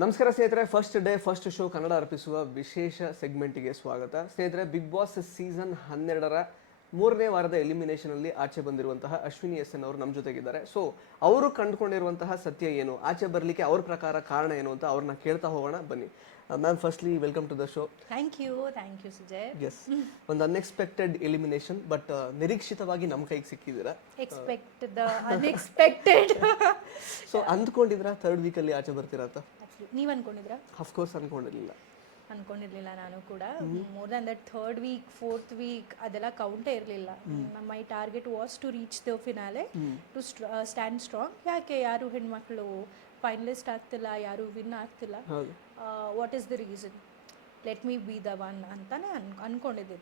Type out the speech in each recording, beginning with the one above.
ನಮಸ್ಕಾರ ಸ್ನೇಹಿತರೆ, first day first show Kannada ಅರ್ಪಿಸುವ ವಿಶೇಷ ಸೆಗ್ಮೆಂಟ್ಗೆ ಸ್ವಾಗತ. ಸ್ನೇಹಿತರೆ, ಬಿಗ್ ಬಾಸ್ ಸೀಸನ್ 12ರ ಮೂರನೇ ವಾರದ ಎಲಿಮಿನೇಷನ್ ಅಲ್ಲಿ ಆಚೆ ಬಂದಿರುವಂತಹ ಅಶ್ವಿನಿ ಎಸ್ ಎನ್ ಅವರು ನಮ್ಮ ಜೊತೆಗಿದ್ದಾರೆ. ಸೊ ಅವರು ಕಂಡುಕೊಂಡಿರುವಂತಹ ಸತ್ಯ ಏನು, ಆಚೆ ಬರಲಿಕ್ಕೆ ಅವ್ರ ಪ್ರಕಾರ ಕಾರಣ ಏನು ಅಂತ ಅವ್ರನ್ನ ಕೇಳ್ತಾ ಹೋಗೋಣ ಬನ್ನಿ. Ma'am, firstly welcome to the show. Thank you Sujay. Yes, ಒಂದು ಅನ್ಎಕ್ಸ್ಪೆಕ್ಟೆಡ್ ಎಲಿಮಿನೇಷನ್, ಬಟ್ ನಿರೀಕ್ಷಿತವಾಗಿ ನಮ್ಮ ಕೈಗೆ ಸಿಕ್ಕಿದ್ದೀರಾ. Expect the unexpected. ಸೊ ಅಂದ್ಕೊಂಡಿದ್ರಾ ಥರ್ಡ್ ವೀಕಲ್ಲಿ ಆಚೆ ಬರ್ತೀರಾ ಅಂತ? ನೀವು ಅನ್ಕೊಂಡಿದ್ರಾ? ಅಫ್ಕೋರ್ಸ್ ಅನ್ಕೊಂಡಿರಲಿಲ್ಲ ನಾನು ಕೂಡ. More than that third week, fourth week ಅದೆಲ್ಲ ಕೌಂಟೇ ಇರಲಿಲ್ಲ. My target was to reach the finale, to stand strong. ಯಾಕೆ ಯಾರು ಹೆಣ್ಮಕ್ಳು ಫೈನಲಿಸ್ಟ್ ಆಗ್ತಿಲ್ಲ, ಯಾರು ವಿನ್ ಆಗ್ತಿಲ್ಲ, what is the reason, let me be the one ಅಂತಾನೆ ಅನ್ಕೊಂಡಿದ್ದೆ.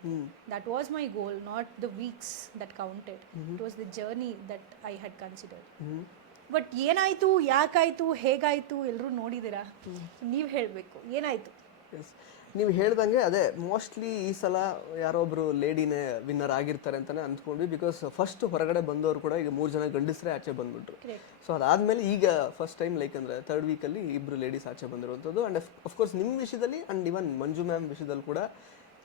That was my goal, not the weeks that counted. It was the journey that I had considered. But ಏನಾಯ್ತು, ಯಾಕಾಯ್ತು, ಹೇಗಾಯ್ತು ಎಲ್ಲರೂ ನೋಡಿದ್ದೀರಾ. ನೀವು ಹೇಳಬೇಕು ಏನಾಯ್ತು. ನೀವು ಹೇಳ್ದಂಗೆ ಅದೇ, ಮೋಸ್ಟ್ಲಿ ಈ ಸಲ ಯಾರೊಬ್ರು ಲೇಡಿನೇ ವಿನ್ನರ್ ಆಗಿರ್ತಾರೆ ಅಂತಾನೆ ಅಂದ್ಕೊಂಡ್ವಿ. ಬಿಕಾಸ್ ಫಸ್ಟ್ ಹೊರಗಡೆ ಬಂದವರು ಕೂಡ ಈಗ 3 ಜನ ಗಂಡಸರೇ ಆಚೆ ಬಂದ್ಬಿಟ್ರು. ಸೊ ಅದಾದ್ಮೇಲೆ ಈಗ ಫಸ್ಟ್ ಟೈಮ್ ಲೈಕ್ ಅಂದ್ರೆ ಥರ್ಡ್ ವೀಕಲ್ಲಿ ಇಬ್ರು ಲೇಡೀಸ್ ಆಚೆ ಬಂದಿರುವಂಥದ್ದು. ಅಂಡ್ ಅಫ್ಕೋರ್ಸ್ ನಿಮ್ಮ ವಿಷಯದಲ್ಲಿ ಅಂಡ್ ಇವನ್ ಮಂಜು ಮ್ಯಾಮ್ ವಿಷಯದಲ್ಲಿ ಕೂಡ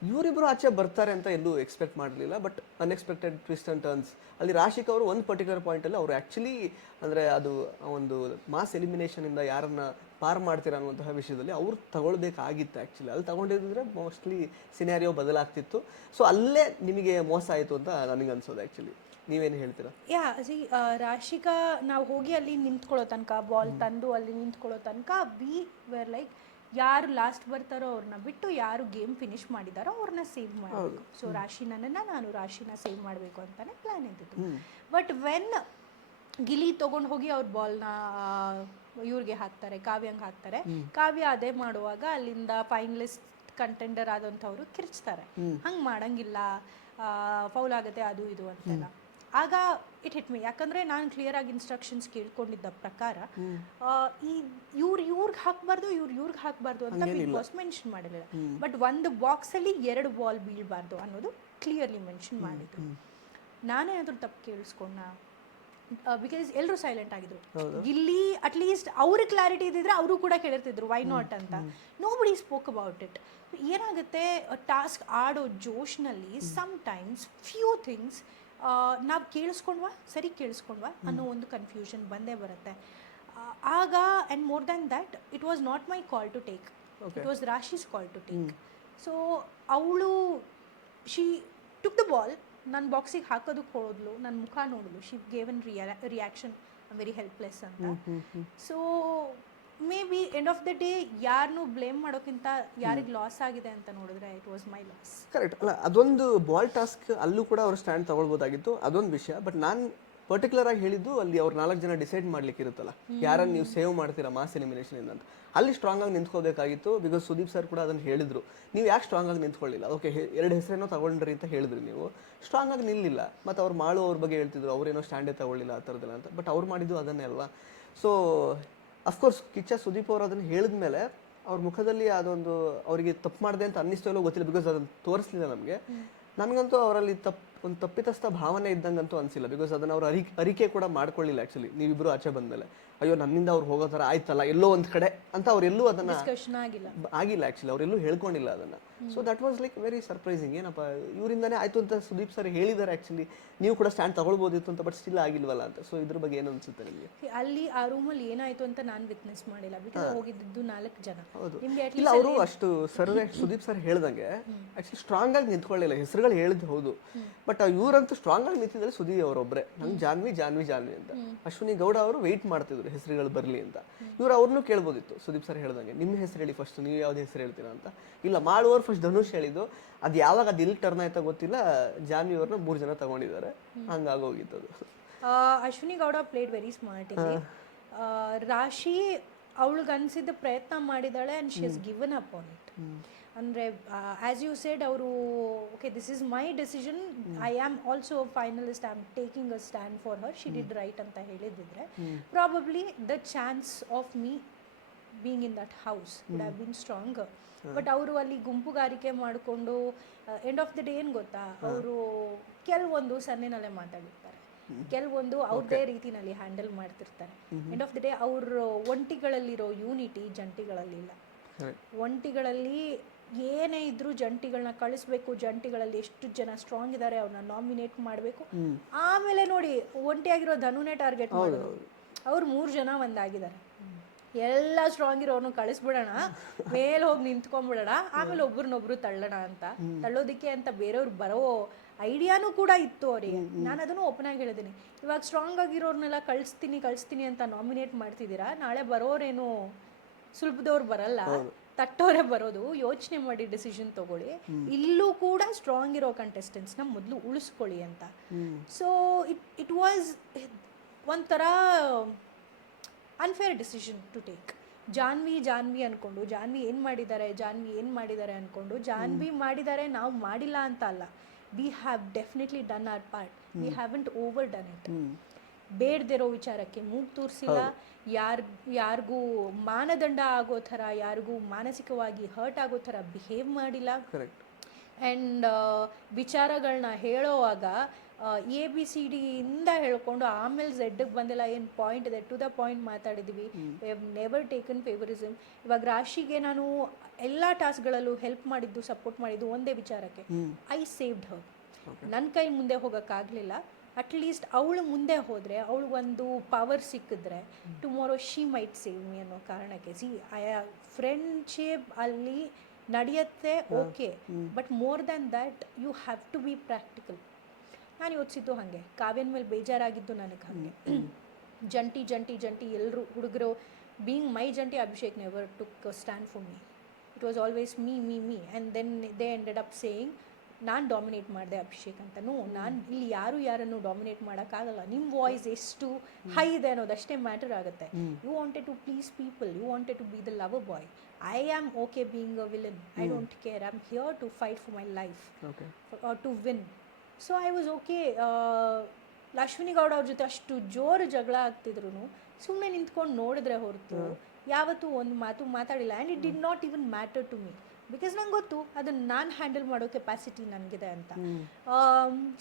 ಇವರಿಬ್ಬರು ಆಚೆ ಬರ್ತಾರೆ ಅಂತ ಎಲ್ಲೂ ಎಕ್ಸ್ಪೆಕ್ಟ್ ಮಾಡಲಿಲ್ಲ. But unexpected twist and turns ಅಲ್ಲಿ ರಾಶಿಕ್ ಅವರು ಒಂದು ಪರ್ಟಿಕ್ಯುಲರ್ ಪಾಯಿಂಟಲ್ಲಿ ಅವರು ಆ್ಯಕ್ಚುಲಿ ಅಂದರೆ ಅದು ಒಂದು ಮಾಸ್ ಎಲಿಮಿನೇಷನಿಂದ ಯಾರನ್ನ ಪಾರ್ ಮಾಡ್ತೀರಾ ಅನ್ನುವಂತಹ ವಿಷಯದಲ್ಲಿ ಅವ್ರು ತಗೊಳ್ಬೇಕಾಗಿತ್ತು. ಆ್ಯಕ್ಚುಲಿ ಅಲ್ಲಿ ತಗೊಂಡಿದ್ರೆ ಮೋಸ್ಟ್ಲಿ ಸಿನಾರಿಯೋ ಬದಲಾಗ್ತಿತ್ತು. ಸೊ ಅಲ್ಲೇ ನಿಮಗೆ ಮೋಸ ಆಯಿತು ಅಂತ ನನಗೆ ಅನ್ಸೋದು. ಆ್ಯಕ್ಚುಲಿ ನೀವೇನು ಹೇಳ್ತೀರಾ? ರಾಶಿಕಾ ನಾವು ಹೋಗಿ ಅಲ್ಲಿ ನಿಂತ್ಕೊಳ್ಳೋ ತನಕ, ಬಾಲ್ ತಂದು ಅಲ್ಲಿ ನಿಂತ್ಕೊಳ್ಳೋ ತನಕ ವಿ ವೇರ್ ಲೈಕ್ ಯಾರು ಲಾಸ್ಟ್ ಬರ್ತಾರೋ ಅವ್ರನ್ನ ಬಿಟ್ಟು ಯಾರು ಗೇಮ್ ಫಿನಿಶ್ ಮಾಡಿದಾರೋ ಅವ್ರನ್ನ ಸೇವ್ ಮಾಡಬೇಕು. ಸೊ ನಾನು ರಾಶಿನ ಸೇವ್ ಮಾಡಬೇಕು ಅಂತಾನೆ ಪ್ಲಾನ್ ಇದ್ದಿತ್ತು. ಬಟ್ ವೆನ್ ಗಿಲಿ ತೊಗೊಂಡು ಹೋಗಿ ಅವ್ರ ಬಾಲ್ನ ಇವ್ರಿಗೆ ಹಾಕ್ತಾರೆ, ಕಾವ್ಯಂಗೆ ಹಾಕ್ತಾರೆ. ಕಾವ್ಯ ಅದೇ ಮಾಡುವಾಗ ಅಲ್ಲಿಂದ ಫೈನಲಿಸ್ಟ್ ಕಂಟೆಂಡರ್ ಆದಂಥವ್ರು ಕಿರ್ಚ್ತಾರೆ, ಹಂಗೆ ಮಾಡಂಗಿಲ್ಲ, ಫೌಲ್ ಆಗುತ್ತೆ ಅದು ಇದು ಅಂತೆಲ್ಲ. ಆಗ ಇಟ್ ಹಿಟ್ ಮೀ. ಯಾಕಂದರೆ ನಾನು ಕ್ಲಿಯರ್ ಆಗಿ ಇನ್ಸ್ಟ್ರಕ್ಷನ್ಸ್ ಕೇಳ್ಕೊಂಡಿದ್ದ ಪ್ರಕಾರ ಇವ್ರಿಗೆ ಹಾಕಬಾರ್ದು, ಇವ್ರಿಗೆ ಹಾಕಬಾರ್ದು ಅಂತ ಬಿಗ್ ಬಾಸ್ ಮೆನ್ಷನ್ ಮಾಡಿರಲಿಲ್ಲ. ಬಟ್ ಒಂದು ಬಾಕ್ಸಲ್ಲಿ 2 ಬಾಲ್ ಬೀಳಬಾರ್ದು ಅನ್ನೋದು ಕ್ಲಿಯರ್ಲಿ ಮೆನ್ಷನ್ ಮಾಡಿದ್ರು. ನಾನೇನಾದರೂ ತಪ್ಪು ಕೇಳಿಸ್ಕೊಂಡ, ಬಿಕಾಸ್ ಎಲ್ಲರೂ ಸೈಲೆಂಟ್ ಆಗಿದ್ರು. ಇಲ್ಲಿ ಅಟ್ಲೀಸ್ಟ್ ಅವ್ರ ಕ್ಲಾರಿಟಿ ಇದ್ದಿದ್ರೆ ಅವರು ಕೂಡ ಕೇಳಿರ್ತಿದ್ರು ವೈ ನಾಟ್ ಅಂತ. ನೋ ಬಡಿ ಸ್ಪೋಕ್ ಅಬೌಟ್ ಇಟ್. ಏನಾಗುತ್ತೆ, ಟಾಸ್ಕ್ ಆಡೋ ಜೋಶ್ನಲ್ಲಿ ಸಮ್ಟೈಮ್ಸ್ ಫ್ಯೂ ಥಿಂಗ್ಸ್ ನಾವು ಸರಿ ಕೇಳಿಸ್ಕೊಂಡ್ವಾ ಅನ್ನೋ ಒಂದು ಕನ್ಫ್ಯೂಷನ್ ಬಂದೇ ಬರುತ್ತೆ. ಆಗ and more than that it was not my call to take, it was Rashi's call to take. So ಅವಳು ಶಿ ಟುಕ್ ದ ಬಾಲ್, ನನ್ನ ಬಾಕ್ಸಿಗೆ ಹಾಕೋದಕ್ಕೆ ಹೋದ್ಲು, ನನ್ನ ಮುಖ ನೋಡಿದ್ಲು, she gave an reaction very helpless ಅಂತ. So maybe end of the day ಯಾರನ್ನೂ ಬ್ಲೇಮ್ ಮಾಡೋಕ್ಕಿಂತ ಯಾರಿಗೆ ಲಾಸ್ ಆಗಿದೆ ಅಂತ ನೋಡಿದ್ರೆ it was my loss. Correct ಅಲ್ಲ, ಅದೊಂದು ಬಾಲ್ ಟಾಸ್ಕ್ ಅಲ್ಲೂ ಕೂಡ ಅವ್ರು ಸ್ಟ್ಯಾಂಡ್ ತಗೊಳ್ಬೋದಾಗಿತ್ತು, ಅದೊಂದು ವಿಷಯ. ಬಟ್ ನಾನು ಪರ್ಟಿಕ್ಯುಲರ್ ಆಗಿ ಹೇಳಿದ್ದು ಅಲ್ಲಿ ಅವ್ರು 4 ಜನ ಡಿಸೈಡ್ ಮಾಡ್ಲಿಕ್ಕೆ ಇರುತ್ತಲ್ಲ, ಯಾರನ್ನು ನೀವು ಸೇವ್ ಮಾಡ್ತೀರಾ ಮಾಸ್ ಎಲಿಮಿನೇಷನ್ ಇಂದ ಅಂತ. ಅಲ್ಲಿ ಸ್ಟ್ರಾಂಗ್ ಆಗಿ ನಿಂತ್ಕೋಬೇಕಾಗಿತ್ತು. ಬಿಕಾಸ್ ಸುದೀಪ್ ಸರ್ ಕೂಡ ಅದನ್ನು ಹೇಳಿದ್ರು, ನೀವು ಯಾಕೆ ಸ್ಟ್ರಾಂಗ್ ಆಗಿ ನಿಂತ್ಕೊಳ್ಳಿಲ್ಲ, ಓಕೆ 2 ಹೆಸರೇನೋ ತಗೊಂಡ್ರಿ ಅಂತ ಹೇಳಿದ್ರಿ, ನೀವು ಸ್ಟ್ರಾಂಗ್ ಆಗಿ ನಿಲ್ಲಿಲ್ಲ. ಮತ್ತು ಅವ್ರು ಮಾಡು ಅವ್ರ ಬಗ್ಗೆ ಹೇಳ್ತಿದ್ರು, ಅವ್ರೇನೋ ಸ್ಟ್ಯಾಂಡೇ ತಗೊಳ್ಳಿಲ್ಲ ಆ ಥರದ್ದೆಲ್ಲ ಅಂತ. ಬಟ್ ಅವ್ರು ಮಾಡಿದ್ದು ಅದನ್ನೇ ಅಲ್ವಾ. ಸೊ ಅಫ್ಕೋರ್ಸ್ ಕಿಚ್ಚ ಸುದೀಪ್ ಅವರು ಅದನ್ನು ಹೇಳಿದ್ಮೇಲೆ ಅವ್ರ ಮುಖದಲ್ಲಿ ಅದೊಂದು ಅವರಿಗೆ ತಪ್ಪು ಮಾಡಿದೆ ಅಂತ ಅನ್ನಿಸ್ತೋ ಇಲ್ಲೋ ಗೊತ್ತಿಲ್ಲ, ಬಿಕಾಸ್ ಅದನ್ನು ತೋರಿಸ್ಲಿಲ್ಲ ನಮಗೆ. ನನಗಂತೂ ಅವರಲ್ಲಿ ಒಂದು ತಪ್ಪಿತಸ್ಥ ಭಾವನೆ ಇದ್ದಂಗಂತೂ ಅನಿಸಿಲ್ಲ. ಬಿಕಾಸ್ ಅದನ್ನು ಅವ್ರು ಅರಿಕೆ ಕೂಡ ಮಾಡ್ಕೊಳ್ಳಿಲ್ಲ. ಆ್ಯಕ್ಚುಲಿ ನೀವಿಬ್ಬರು ಆಚೆ ಬಂದಮೇಲೆ ಅಯ್ಯೋ ನನ್ನಿಂದ ಅವ್ರು ಹೋಗೋ ಥರ ಆಯ್ತಲ್ಲ ಎಲ್ಲೋ ಒಂದು ಕಡೆ ಅಂತ ಅವರೆಲ್ಲೂ ಅದನ್ನು ಆಗಿಲ್ಲ. ಆ್ಯಕ್ಚುಲಿ ಅವರೆಲ್ಲೂ ಹೇಳ್ಕೊಂಡಿಲ್ಲ ಅದನ್ನು. So that was like very surprising. ಏನಪ್ಪ ಇವರಿಂದನೇ ಆಯಿತು ಅಂತ ಸುದೀಪ್ ಸರ್ ಹೇಳಿದ್ದಾರೆ. ಆ್ಯಕ್ಚುಲಿ ನೀವು ಕೂಡ ಸ್ಟ್ಯಾಂಡ್ ತಗೊಳ್ಬೋದಿತ್ತು ಅಂತ, ಬಟ್ ಸ್ಟಿಲ್ ಆಗಿಲ್ವಲ್ಲ ಅಂತ. ಸೊ ಇದ್ರ ಬಗ್ಗೆ ಏನು ಅನ್ಸುತ್ತೆ ನಿಮಗೆ? ಅಲ್ಲಿ ಆ ರೂಮಲ್ಲಿ ಏನಾಯಿತು ಅಂತ ನಾನು ವಿಟ್ನೆಸ್ ಮಾಡಿಲ್ಲ, ಬಿಕಾಸ್ ಹೋಗಿದ್ದು 4 ಜನ. ಹೌದು, ಇಲ್ಲ ಅವರು ಅಷ್ಟು ಸರ್ವೆ ಸುದೀಪ್ ಸರ್ ಹೇಳ್ದಂಗೆ ಆ್ಯಕ್ಚುಲಿ ಸ್ಟ್ರಾಂಗ್ ಆಗಿ ನಿಂತ್ಕೊಳ್ಳಿಲ್ಲ. ಹೆಸರುಗಳು ಹೇಳಿದ್ದು ಹೌದು, ಬಟ್ ಇವರಂತೂ ಸ್ಟ್ರಾಂಗ್ ಆಗಿ ನಿಂತಿದ್ದಾರೆ ಸುದೀಪ್ ಅವರೊಬ್ಬರೇ. ನಂಗೆ ಜಾನ್ವಿ ಅಂತ. ಅಶ್ವಿನಿ ಗೌಡ ಅವರು ವೆಯ್ಟ್ ಮಾಡ್ತಿದ್ರು ಹೆಸರುಗಳು ಬರಲಿ ಅಂತ. ಇವ್ರು ಅವ್ರನ್ನೂ ಕೇಳ್ಬೋದಿತ್ತು ಸುದೀಪ್ ಸರ್ ಹೇಳ್ದಂಗೆ, ನಿಮ್ಮ ಹೆಸರು ಹೇಳಿ ಫಸ್ಟ್, ನೀವು ಯಾವ್ದು ಹೆಸರು ಹೇಳ್ತೀರಾ ಅಂತ. ಇಲ್ಲ, ಮಾಡುವವರು ಫಸ್ಟ್ ಧನುಷ್ ಹೇಳಿದ್ದು, ಅದು ಯಾವಾಗ ಅದು ಇಲ್ಲಿ ಟರ್ನ್ ಆಯ್ತಾ ಗೊತ್ತಿಲ್ಲ, ಜಾನ್ವಿ ಅವ್ರನ್ನ 3 ಜನ ತಗೊಂಡಿದ್ದಾರೆ, ಹಂಗಾಗೋಗಿತ್ತು ಅದು. Ashwini Gowda played very smart. Rashi ಅವಳಿಗೆ ಅನಿಸಿದ ಪ್ರಯತ್ನ ಮಾಡಿದಾಳೆ and she has given up on it. ಅಂದರೆ ಆ್ಯಸ್ ಯು ಸೆಡ್, ಅವರು okay this is my decision, I am also finalist, I am taking a stand for her, she did right ಅಂತ ಹೇಳಿದ್ದಿದ್ರೆ probably the chance of me being in that house would have been stronger. But ಅವರು ಅಲ್ಲಿ ಗುಂಪುಗಾರಿಕೆ ಮಾಡಿಕೊಂಡು end of the day ಏನು ಗೊತ್ತಾ, ಅವರು ಕೆಲವೊಂದು ಸನ್ನೆನಲ್ಲೇ ಮಾತಾಡಿರ್ತಾರೆ. ಕೆಲವೊಂದು ಅವ್ರದೇ ರೀತಿನಲ್ಲಿ ಹ್ಯಾಂಡಲ್ ಮಾಡ್ತಿರ್ತಾರೆ. ಎಂಡ್ ಆಫ್ ದ ಡೇ ಅವ್ರ ಒಂಟಿಗಳಲ್ಲಿರೋ ಯೂನಿಟಿ ಜಂಟಿಗಳಲ್ಲಿಲ್ಲ. ಒಂಟಿಗಳಲ್ಲಿ ಏನೇ ಇದ್ರೂ ಜಂಟಿಗಳನ್ನ ಕಳಿಸ್ಬೇಕು, ಜಂಟಿಗಳಲ್ಲಿ ಎಷ್ಟು ಜನ ಸ್ಟ್ರಾಂಗ್ ಇದ್ದಾರೆ ಅವ್ರನ್ನ ನಾಮಿನೇಟ್ ಮಾಡಬೇಕು. ಆಮೇಲೆ ನೋಡಿ ಒಂಟಿಯಾಗಿರೋ ಧನುನೇ ಟಾರ್ಗೆಟ್ ಮಾಡೋದು. ಅವ್ರು 3 ಜನ ಒಂದಾಗಿದ್ದಾರೆ, ಎಲ್ಲ ಸ್ಟ್ರಾಂಗ್ ಇರೋರ್ನು ಕಳಿಸ್ಬಿಡೋಣ, ಮೇಲೆ ಹೋಗಿ ನಿಂತ್ಕೊಂಡ್ಬಿಡೋಣ, ಆಮೇಲೆ ಒಬ್ರನ್ನೊಬ್ರು ತಳ್ಳೋಣ ಅಂತ. ತಳ್ಳೋದಕ್ಕೆ ಅಂತ ಬೇರೆಯವ್ರು ಬರೋ ಐಡಿಯಾನು ಕೂಡ ಇತ್ತು ಅವರಿಗೆ. ನಾನು ಅದನ್ನು ಓಪನ್ ಆಗಿ ಹೇಳಿದ್ದೀನಿ. ಇವಾಗ ಸ್ಟ್ರಾಂಗ್ ಆಗಿರೋರ್ನೆಲ್ಲ ಕಳಿಸ್ತೀನಿ ಅಂತ ನಾಮಿನೇಟ್ ಮಾಡ್ತಿದ್ದೀರಾ, ನಾಳೆ ಬರೋರೇನು ಸುಲಭದವ್ರು ಬರಲ್ಲ, ತಟ್ಟೋರೆ ಬರೋದು. ಯೋಚನೆ ಮಾಡಿ ಡಿಸಿಷನ್ ತಗೊಳ್ಳಿ. ಇಲ್ಲೂ ಕೂಡ ಸ್ಟ್ರಾಂಗ್ ಇರೋ ಕಂಟೆಸ್ಟೆಂಟ್ಸ್ನ ಮೊದಲು ಉಳಿಸ್ಕೊಳ್ಳಿ ಅಂತ. ಸೊ ಇಟ್ ವಾಸ್ ಒಂಥರ unfair decision to take. Janhvi ಅಂದ್ಕೊಂಡು ಜಾನ್ವಿ ಏನು ಮಾಡಿದ್ದಾರೆ ಅಂದ್ಕೊಂಡು ಜಾನ್ವಿ ಮಾಡಿದ್ದಾರೆ, ನಾವು ಮಾಡಿಲ್ಲ ಅಂತ ಅಲ್ಲ. We have definitely done our part, we haven't overdone it. ಬೇಡದಿರೋ ವಿಚಾರಕ್ಕೆ ಮೂಗು ತೂರಿಸಿಲ್ಲ, ಯಾರಿಗೂ ಮಾನದಂಡ ಆಗೋ ಥರ, ಯಾರಿಗೂ ಮಾನಸಿಕವಾಗಿ ಹರ್ಟ್ ಆಗೋ ಥರ ಬಿಹೇವ್ ಮಾಡಿಲ್ಲ. ಆ್ಯಂಡ್ ವಿಚಾರಗಳನ್ನ ಹೇಳೋವಾಗ ABCD ಇಂದ ಹೇಳ್ಕೊಂಡು ಆಮೇಲೆ ಝೆಡ್ಗೆ ಬಂದಿಲ್ಲ. ಏನು ಪಾಯಿಂಟ್ ಇದೆ, ಟು ದ ಪಾಯಿಂಟ್ ಮಾತಾಡಿದ್ವಿ. We have never taken favouritism. ಇವಾಗ ರಾಶಿಗೆ ನಾನು ಎಲ್ಲ ಟಾಸ್ಕ್ಗಳಲ್ಲೂ ಹೆಲ್ಪ್ ಮಾಡಿದ್ದು, ಸಪೋರ್ಟ್ ಮಾಡಿದ್ದು ಒಂದೇ ವಿಚಾರಕ್ಕೆ, ಐ ಸೇವ್ಡ್ ಹರ್. ನನ್ನ ಕೈ ಮುಂದೆ ಹೋಗೋಕ್ಕಾಗಲಿಲ್ಲ, ಅಟ್ಲೀಸ್ಟ್ ಅವಳು ಮುಂದೆ ಹೋದರೆ, ಅವಳು ಒಂದು ಪವರ್ ಸಿಕ್ಕಿದ್ರೆ tomorrow she might save me ಅನ್ನೋ ಕಾರಣಕ್ಕೆ. ಫ್ರೆಂಡ್ಶಿಪ್ ಅಲ್ಲಿ ನಡೆಯುತ್ತೆ, okay, but more than that you have to be practical. ನಾನು ಯೋಚಿಸಿದ್ದು ಹಾಗೆ, ಕಾವ್ಯನ ಮೇಲೆ ಬೇಜಾರಾಗಿದ್ದು ನನಗೆ ಹಾಗೆ. ಜಂಟಿ ಎಲ್ಲರೂ ಹುಡುಗರು ಬೀಯಿಂಗ್ ಮೈ ಜಂಟಿ, Abhishek never took stand for me. It was always me and then they ended up saying ನಾನು ಡಾಮಿನೇಟ್ ಮಾಡಿದೆ ಅಭಿಷೇಕ್ ಅಂತನೂ. ನಾನು ಇಲ್ಲಿ ಯಾರನ್ನು ಡಾಮಿನೇಟ್ ಮಾಡೋಕ್ಕಾಗಲ್ಲ. ನಿಮ್ಮ ವಾಯ್ಸ್ ಎಷ್ಟು ಹೈ ಇದೆ ಅನ್ನೋದಷ್ಟೇ ಮ್ಯಾಟರ್ ಆಗುತ್ತೆ. You wanted to please people, you wanted to be the lover boy. I am okay being a villain, I don't care, I am here to fight for my life, to win. So I was okay. Ashwini Gowda ಅವ್ರ ಜೊತೆ ಅಷ್ಟು ಜೋರು ಜಗಳ ಆಗ್ತಿದ್ರು ಸುಮ್ಮನೆ ನಿಂತ್ಕೊಂಡು ನೋಡಿದ್ರೆ ಹೊರತು ಯಾವತ್ತೂ ಒಂದು ಮಾತು ಮಾತಾಡಿಲ್ಲ. And it did not even matter to me, because ನಂಗೆ ಗೊತ್ತು ಅದನ್ನು ನಾನು ಹ್ಯಾಂಡಲ್ ಮಾಡೋ ಕೆಪಾಸಿಟಿ ನನಗಿದೆ ಅಂತ.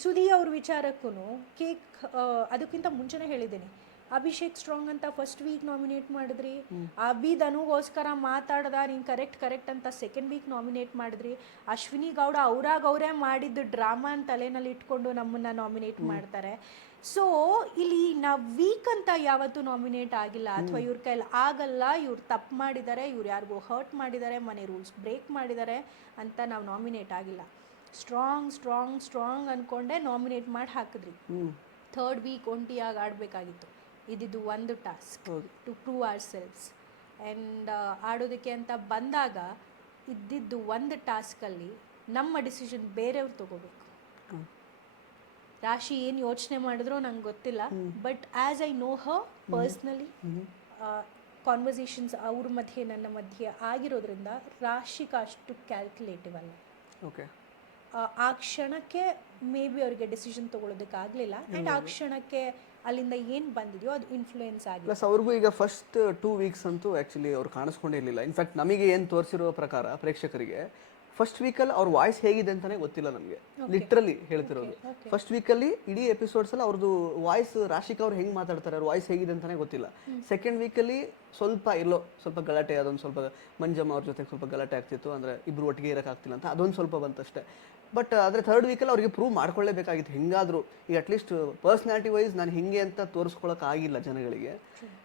ಸುದಿ ಅವ್ರ ವಿಚಾರಕ್ಕೂ ಕೇಕ್ ಅದಕ್ಕಿಂತ ಮುಂಚೆನೇ ಹೇಳಿದ್ದೀನಿ, ಅಭಿಷೇಕ್ ಸ್ಟ್ರಾಂಗ್ ಅಂತ ಫಸ್ಟ್ ವೀಕ್ ನಾಮಿನೇಟ್ ಮಾಡಿದ್ರಿ, ಧನುಗೋಸ್ಕರ ಮಾತಾಡ್ದ, ನೀನು ಕರೆಕ್ಟ್ ಅಂತ ಸೆಕೆಂಡ್ ವೀಕ್ ನಾಮಿನೇಟ್ ಮಾಡಿದ್ರಿ. ಅಶ್ವಿನಿ ಗೌಡ ಅವರೇ ಮಾಡಿದ್ದು ಡ್ರಾಮಾ ಅಂತ ತಲೆನಲ್ಲಿ ಇಟ್ಕೊಂಡು ನಮ್ಮನ್ನು ನಾಮಿನೇಟ್ ಮಾಡ್ತಾರೆ. ಸೊ ಇಲ್ಲಿ ನಾವು ವೀಕ್ ಅಂತ ಯಾವತ್ತೂ ನಾಮಿನೇಟ್ ಆಗಿಲ್ಲ, ಅಥವಾ ಇವ್ರ ಕೈಲಿ ಆಗಲ್ಲ, ಇವ್ರು ತಪ್ಪು ಮಾಡಿದ್ದಾರೆ, ಇವ್ರು ಯಾರಿಗೂ ಹರ್ಟ್ ಮಾಡಿದ್ದಾರೆ, ಮನೆ ರೂಲ್ಸ್ ಬ್ರೇಕ್ ಮಾಡಿದ್ದಾರೆ ಅಂತ ನಾವು ನಾಮಿನೇಟ್ ಆಗಿಲ್ಲ. ಸ್ಟ್ರಾಂಗ್ ಅಂದ್ಕೊಂಡೆ ನಾಮಿನೇಟ್ ಮಾಡಿ ಹಾಕಿದ್ರಿ. ಥರ್ಡ್ ವೀಕ್ ಒಂಟಿಯಾಗಿ ಆಡಬೇಕಾಗಿತ್ತು. ಇದಿದ್ದು ಒಂದು task to prove ourselves. And ಆಡೋದಕ್ಕೆ ಅಂತ ಬಂದಾಗ ಇದ್ದಿದ್ದು ಒಂದು ಟಾಸ್ಕಲ್ಲಿ ನಮ್ಮ ಡಿಸಿಷನ್ ಬೇರೆಯವ್ರು ತಗೋಬೇಕು. ರಾಶಿ ಏನು ಯೋಚನೆ ಮಾಡಿದ್ರೋ ನಂಗೆ ಗೊತ್ತಿಲ್ಲ, but as I know Har personally, conversations ಅವ್ರ ಮಧ್ಯೆ ನನ್ನ ಮಧ್ಯೆ ಆಗಿರೋದ್ರಿಂದ ರಾಶಿಗೆ ಅಷ್ಟು ಕ್ಯಾಲ್ಕುಲೇಟಿವ್ ಅಲ್ಲ. ಓಕೆ, ಆ ಕ್ಷಣಕ್ಕೆ ಮೇ ಬಿ ಅವ್ರಿಗೆ ಡಿಸಿಷನ್ ತೊಗೊಳೋದಕ್ಕಾಗಲಿಲ್ಲ. ಆ್ಯಂಡ್ ಆ ಕ್ಷಣಕ್ಕೆ ಅಲ್ಲಿಂದ ಏನು ಬಂದಿದೆಯೋ ಅದು ಇನ್ಫ್ಲೂಯೆನ್ಸ್ ಆಗಿದೆ. ಪ್ಲಸ್ ಅವ್ರಿಗೂ ಈಗ ಫಸ್ಟ್ 2 ವೀಕ್ಸ್ ಅಂತೂ ಆ್ಯಕ್ಚುಲಿ ಅವ್ರು ಕಾಣಿಸ್ಕೊಂಡಿರಲಿಲ್ಲ. ಇನ್ಫ್ಯಾಕ್ಟ್ ನಮಗೆ ಏನು ತೋರಿಸಿರೋ ಪ್ರಕಾರ ಪ್ರೇಕ್ಷಕರಿಗೆ ಫಸ್ಟ್ ವೀಕಲ್ಲಿ ಅವ್ರ ವಾಯ್ಸ್ ಹೇಗಿದೆ ಅಂತಲೇ ಗೊತ್ತಿಲ್ಲ ನಮಗೆ, ಲಿಟ್ರಲಿ ಹೇಳ್ತಿರೋದು. ಫಸ್ಟ್ ವೀಕಲ್ಲಿ ಇಡೀ ಎಪಿಸೋಡ್ಸಲ್ಲಿ ಅವ್ರದ್ದು ವಾಯ್ಸ್, ರಾಶಿಕಾ ಅವ್ರು ಹೆಂಗೆ ಮಾತಾಡ್ತಾರೆ, ಅವ್ರ ವಾಯ್ಸ್ ಹೇಗಿದೆ ಅಂತಲೇ ಗೊತ್ತಿಲ್ಲ. ಸೆಕೆಂಡ್ ವೀಕಲ್ಲಿ ಸ್ವಲ್ಪ ಗಲಾಟೆ, ಅದೊಂದು ಸ್ವಲ್ಪ ಮಂಜಮ್ಮ ಅವ್ರ ಜೊತೆ ಸ್ವಲ್ಪ ಗಲಾಟೆ ಆಗ್ತಿತ್ತು, ಅಂದರೆ ಇಬ್ಬರು ಒಟ್ಟಿಗೆ ಇರೋಕ್ಕಾಗ್ತಿಲ್ಲ ಅಂತ ಅದೊಂದು ಸ್ವಲ್ಪ ಬಂತಷ್ಟೇ. ಬಟ್ ಆದರೆ ಥರ್ಡ್ ವೀಕಲ್ಲಿ ಅವ್ರಿಗೆ ಪ್ರೂವ್ ಮಾಡ್ಕೊಳ್ಳೇಬೇಕಾಗಿತ್ತು ಹೆಂಗಾದರೂ. ಈಗ ಅಟ್ಲೀಸ್ಟ್ ಪರ್ಸ್ನಾಲಿಟಿ ವೈಸ್ ನಾನು ಹಿಂಗೆ ಅಂತ ತೋರಿಸ್ಕೊಳ್ಳೋಕ್ಕಾಗಿಲ್ಲ ಜನಗಳಿಗೆ.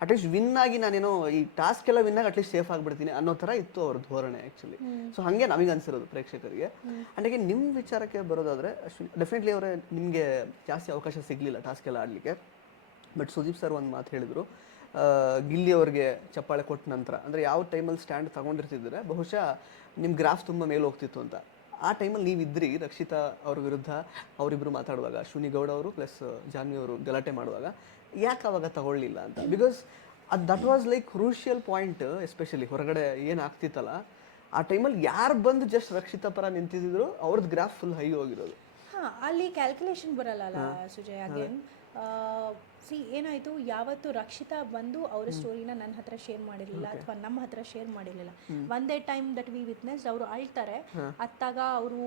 ಅಟ್ಲೀಸ್ಟ್ ವಿನ್ ಆಗಿ ನಾನೇನೋ ಈ ಟಾಸ್ಕ್ ಎಲ್ಲ ವಿನ್ ಆಗಿ ಅಟ್ಲೀಸ್ಟ್ ಸೇಫ್ ಆಗಿಬಿಡ್ತೀನಿ ಅನ್ನೋ ಥರ ಇತ್ತು ಅವ್ರ ಧೋರಣೆ ಆ್ಯಕ್ಚುಲಿ. ಸೊ ಹಾಗೆ ನಮಗೆ ಅನಿಸಿರೋದು ಪ್ರೇಕ್ಷಕರಿಗೆ. ಆ್ಯಂಡ್ ಹಾಗೆ ನಿಮ್ಮ ವಿಚಾರಕ್ಕೆ ಬರೋದಾದರೆ ಡೆಫಿನೆಟ್ಲಿ ಅವರೇ ನಿಮಗೆ ಜಾಸ್ತಿ ಅವಕಾಶ ಸಿಗಲಿಲ್ಲ ಟಾಸ್ಕ್ ಎಲ್ಲ ಆಡಲಿಕ್ಕೆ. ಬಟ್ ಸುದೀಪ್ ಸರ್ ಒಂದು ಮಾತು ಹೇಳಿದರು, ಗಿಲ್ಲಿ ಅವ್ರಿಗೆ ಚಪ್ಪಾಳೆ ಕೊಟ್ಟ ನಂತರ, ಅಂದರೆ ಯಾವ ಟೈಮಲ್ಲಿ ಸ್ಟ್ಯಾಂಡ್ ತಗೊಂಡಿರ್ತಿದ್ರೆ ಬಹುಶಃ ನಿಮ್ಮ ಗ್ರಾಫ್ ತುಂಬ ಮೇಲೆ ಹೋಗ್ತಿತ್ತು ಅಂತ. ಆ ಟೈಮಲ್ಲಿ ನೀವಿದ್ರಿ ರಕ್ಷಿತಾ ಅವ್ರ ವಿರುದ್ಧ ಅವರಿಬ್ಬರು ಮಾತಾಡುವಾಗ, ಅಶ್ವಿನಿ ಗೌಡ ಅವರು ಪ್ಲಸ್ ಜಾನ್ವಿ ಅವರು ಗಲಾಟೆ ಮಾಡುವಾಗ, ಯಾಕೆ ಅವಾಗ ತಗೊಳ್ಳಿಲ್ಲ ಅಂತ. Because that was like crucial point. Especially ಹೊರಗಡೆ ಏನು ಆಗ್ತಿತ್ತಲ್ಲ ಆ ಟೈಮಲ್ಲಿ ಯಾರು ಬಂದು ಜಸ್ಟ್ ರಕ್ಷಿತಾ ಪರ ನಿಂತಿದ್ರು ಅವ್ರದ್ದು ಗ್ರಾಫ್ ಫುಲ್ ಹೈ ಹೋಗಿರೋದು. ಅಲ್ಲಿ ಕ್ಯಾಲ್ಕುಲೇಷನ್ ಬರಲ್ಲ ಸುಜಯ್. ಅಗೇನ್ ಏನಾಯಿತು, ಯಾವತ್ತು ರಕ್ಷಿತಾ ಬಂದು ಅವರ ಸ್ಟೋರಿನ ನನ್ನ ಹತ್ರ ಶೇರ್ ಮಾಡಿರಲಿಲ್ಲ ಅಥವಾ ನಮ್ಮ ಹತ್ರ ಶೇರ್ ಮಾಡಿರಲಿಲ್ಲ. ಒಂದೇ ಟೈಮ್ ದಟ್ ವಿ ವಿಟ್ನೆಸ್, ಅವರು ಅಳ್ತಾರೆ, ಅತ್ತಾಗ ಅವರು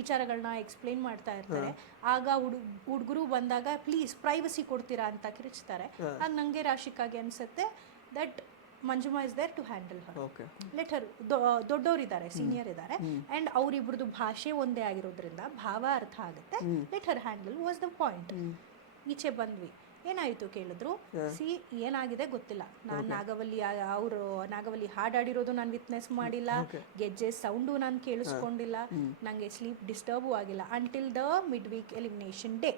ವಿಚಾರಗಳನ್ನ ಎಕ್ಸ್ಪ್ಲೇನ್ ಮಾಡ್ತಾ ಇರ್ತಾರೆ. ಆಗ ಹುಡುಗರು ಬಂದಾಗ ಪ್ಲೀಸ್ ಪ್ರೈವಸಿ ಕೊಡ್ತೀರಾ ಅಂತ ಕಿರಿಚ್ತಾರೆ. ಆಗ ನನಗೆ ರಾಶಿಕಾಗೆ ಅನಿಸುತ್ತೆ that Manjumma is there to handle her. Let her, ದೊಡ್ಡವರಿದ್ದಾರೆ, ಸೀನಿಯರ್ ಇದ್ದಾರೆ, ಆ್ಯಂಡ್ ಅವರಿಬ್ರದ್ದು ಭಾಷೆ ಒಂದೇ ಆಗಿರೋದ್ರಿಂದ ಭಾವ ಅರ್ಥ ಆಗುತ್ತೆ. Let her handle was the point. ಈಚೆ ಬಂದ್ವಿ, ಏನಾಯಿತು ಕೇಳಿದ್ರು. ಏನಾಗಿದೆ ಗೊತ್ತಿಲ್ಲ. ನಾನು ಅವರು ನಾಗವಲ್ಲಿ ಹಾಡಾಡಿರೋದು ನಾನು ವಿಟ್ನೆಸ್ ಮಾಡಿಲ್ಲ, ಗೆಜ್ಜೆ ಸೌಂಡು ನಾನು ಕೇಳಿಸ್ಕೊಂಡಿಲ್ಲ, ನನಗೆ ಸ್ಲೀಪ್ ಡಿಸ್ಟರ್ಬು ಆಗಿಲ್ಲ until the mid week elimination day.